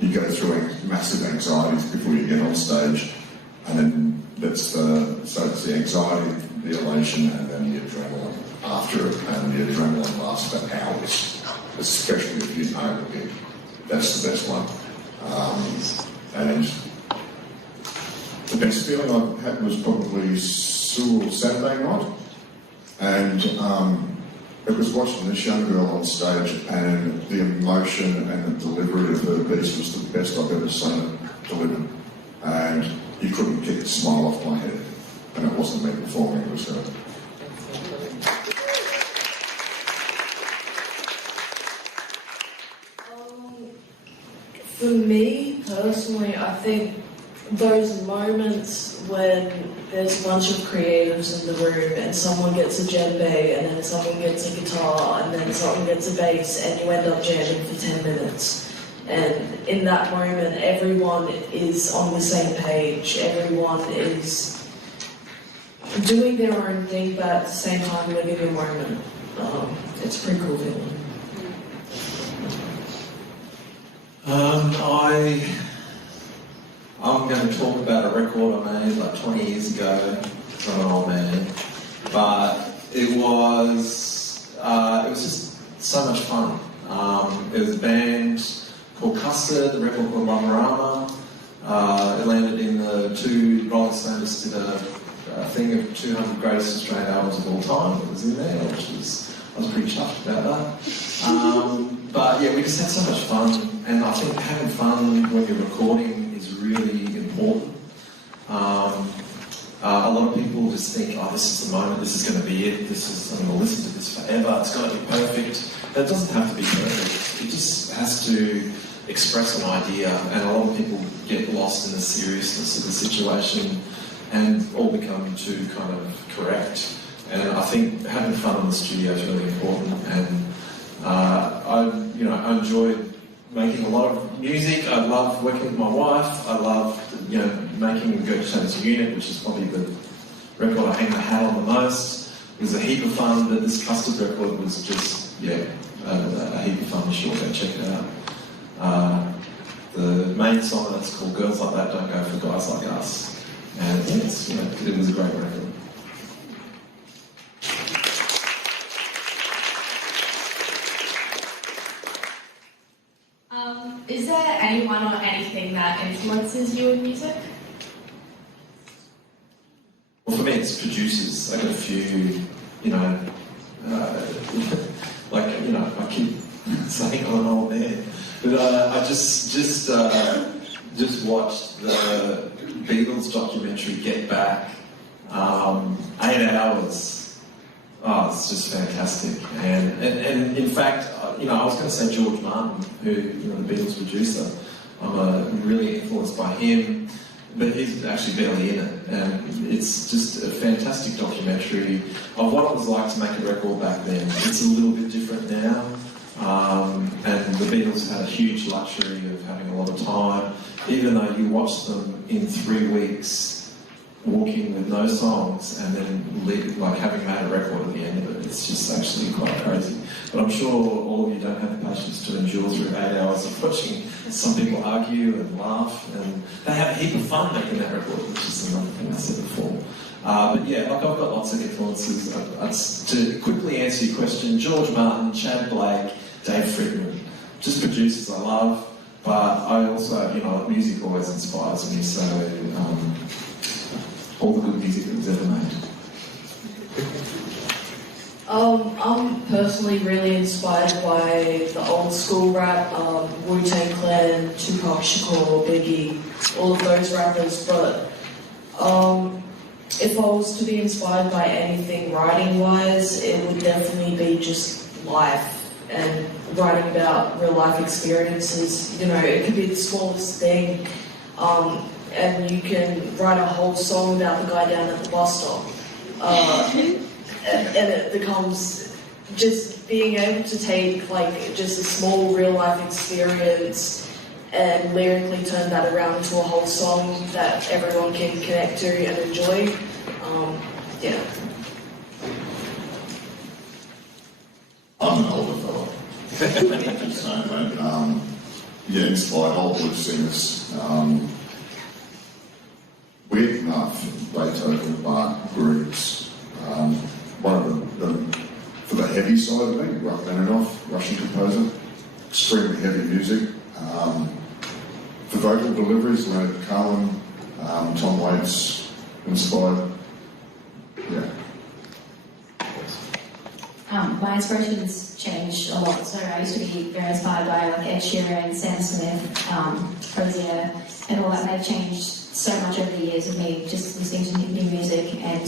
You go through massive anxieties before you get on stage, and then it's the anxiety, the elation, and then the adrenaline after it, and the adrenaline lasts for hours, especially if you know the gig. That's the best one. And the best feeling I've had was probably Saturday night, and it was watching this young girl on stage, and the emotion and the delivery of her piece was the best I've ever seen it delivered, and you couldn't get a smile off my head, and it wasn't me performing, it was her. For me personally, I think those moments when there's a bunch of creatives in the room and someone gets a djembe and then someone gets a guitar and then someone gets a bass and you end up jamming for 10 minutes. And in that moment, everyone is on the same page. Everyone is doing their own thing, but at the same time living a moment. It's a pretty cool feeling. I'm going to talk about a record I made like 20 years ago from an old man, but it was just so much fun. It was a band called Custard, the record called Rama. It landed in the 2 Rolling Stones did a thing of 200 greatest Australian albums of all time. It was in there, I was pretty chuffed about that. but yeah, we just had so much fun, and I think having fun when you're recording is really important. A lot of people just think, oh, this is the moment, this is going to be it, I'm going to listen to this forever, it's going to be perfect. That doesn't have to be perfect. It just has to express an idea, and a lot of people get lost in the seriousness of the situation and all become too kind of correct. And I think having fun in the studio is really important, and I enjoyed making a lot of music. I love working with my wife. I love making Go Chan's Unit, which is probably the record I hang my hat on the most. It was a heap of fun. But this custard record was just a heap of fun. You should go check it out. The main song that's called Girls Like That Don't Go For Guys Like Us, and it was a great record. Is there anyone or anything that influences you in music? Well, for me, it's producers. I got a few, I keep saying I'm an old man, but I just watched the Beatles documentary Get Back, 8 hours. Oh, it's just fantastic. And in fact, I was going to say George Martin, who, the Beatles producer. I'm really influenced by him, but he's actually barely in it. And it's just a fantastic documentary of what it was like to make a record back then. It's a little bit different now. And the Beatles had a huge luxury of having a lot of time, even though you watch them in 3 weeks, walking with no songs, and then having made a record at the end of it. It's just actually quite crazy. But I'm sure all of you don't have the patience to endure through 8 hours of watching some people argue and laugh, and they have a heap of fun making that record, which is another thing I said before. But yeah, I've got lots of influences. To quickly answer your question, George Martin, Chad Blake, Dave Friedman, just producers I love, but I also, music always inspires me, so all the good music that was ever made. I'm personally really inspired by the old school rap, Wu-Tang Clan, Tupac Shakur, Biggie, all of those rappers, but if I was to be inspired by anything writing-wise, it would definitely be just life and writing about real-life experiences. It could be the smallest thing, and you can write a whole song about the guy down at the bus stop. And it becomes just being able to take just a small real life experience and lyrically turn that around into a whole song that everyone can connect to and enjoy. I'm an older fellow. Inspired old blues singers. Weird enough, Beethoven, Bach, Griggs. One of them, for the heavy side of me, Rachmaninoff, Russian composer, extremely heavy music. For vocal deliveries, Leonard Cohen, Tom Waits, inspired. Yeah. My inspirations change a lot. So I used to be very inspired by Ed Sheeran, Sam Smith, Hosier, and all that. They've changed so much over the years of me just listening to new music, and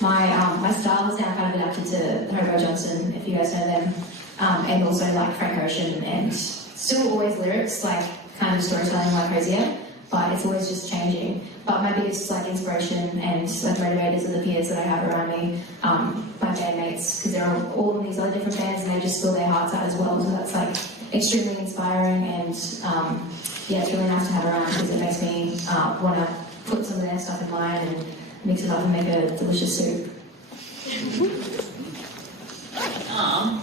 my style has now kind of adapted to Hobo Johnson, if you guys know them, and also Frank Ocean, and still always lyrics, kind of storytelling like Hosier, but it's always just changing. But my biggest inspiration and motivators are the peers that I have around me, my bandmates, because they're all in these other different bands and they just fill their hearts out as well. So that's extremely inspiring, and it's really nice to have around because it makes me want to put some of their stuff in mine and mix it up and make a delicious soup. I'm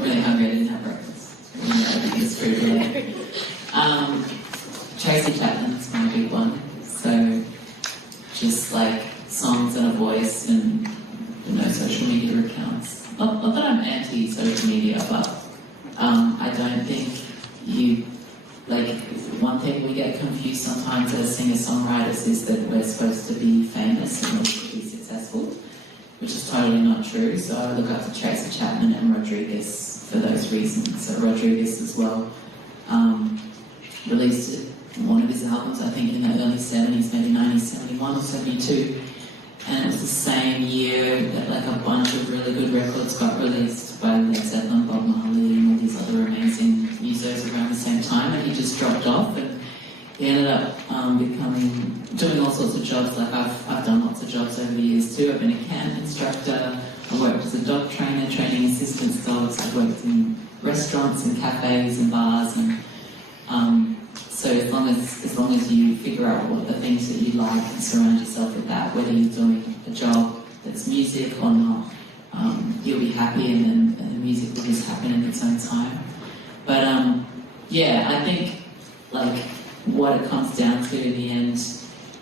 really hungry. I didn't have breakfast. It's food related. Tracy Chapman's my big one. So just songs and a voice and social media accounts. Not that I'm anti-social media, but I don't think one thing we get confused sometimes as singer-songwriters is that we're supposed to be famous in order to be successful, which is totally not true. So I look up to Tracy Chapman and Rodriguez for those reasons. So Rodriguez as well released one of his albums, I think in the early 70s, maybe 1971 or 72. And it was the same year that like a bunch of really good records got released by Led Zeppelin, Bob Marley, and all these other amazing musos around the same time. And he just dropped off, and he ended up doing all sorts of jobs. Like I've done lots of jobs over the years too. I've been a camp instructor. I worked as a dog trainer, training assistance dogs. I've worked in restaurants and cafes and bars, and so as long as you figure out what the things that you like and surround yourself with that, whether you're doing a job that's music or not, you'll be happy, and then the music will just happen in its own time. But yeah, I think like what it comes down to in the end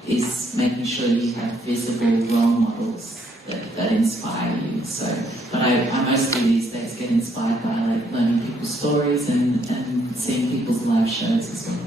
is making sure you have visible role models that inspire you. So, but I mostly these days get inspired by like learning people's stories and seeing people's live shows as well.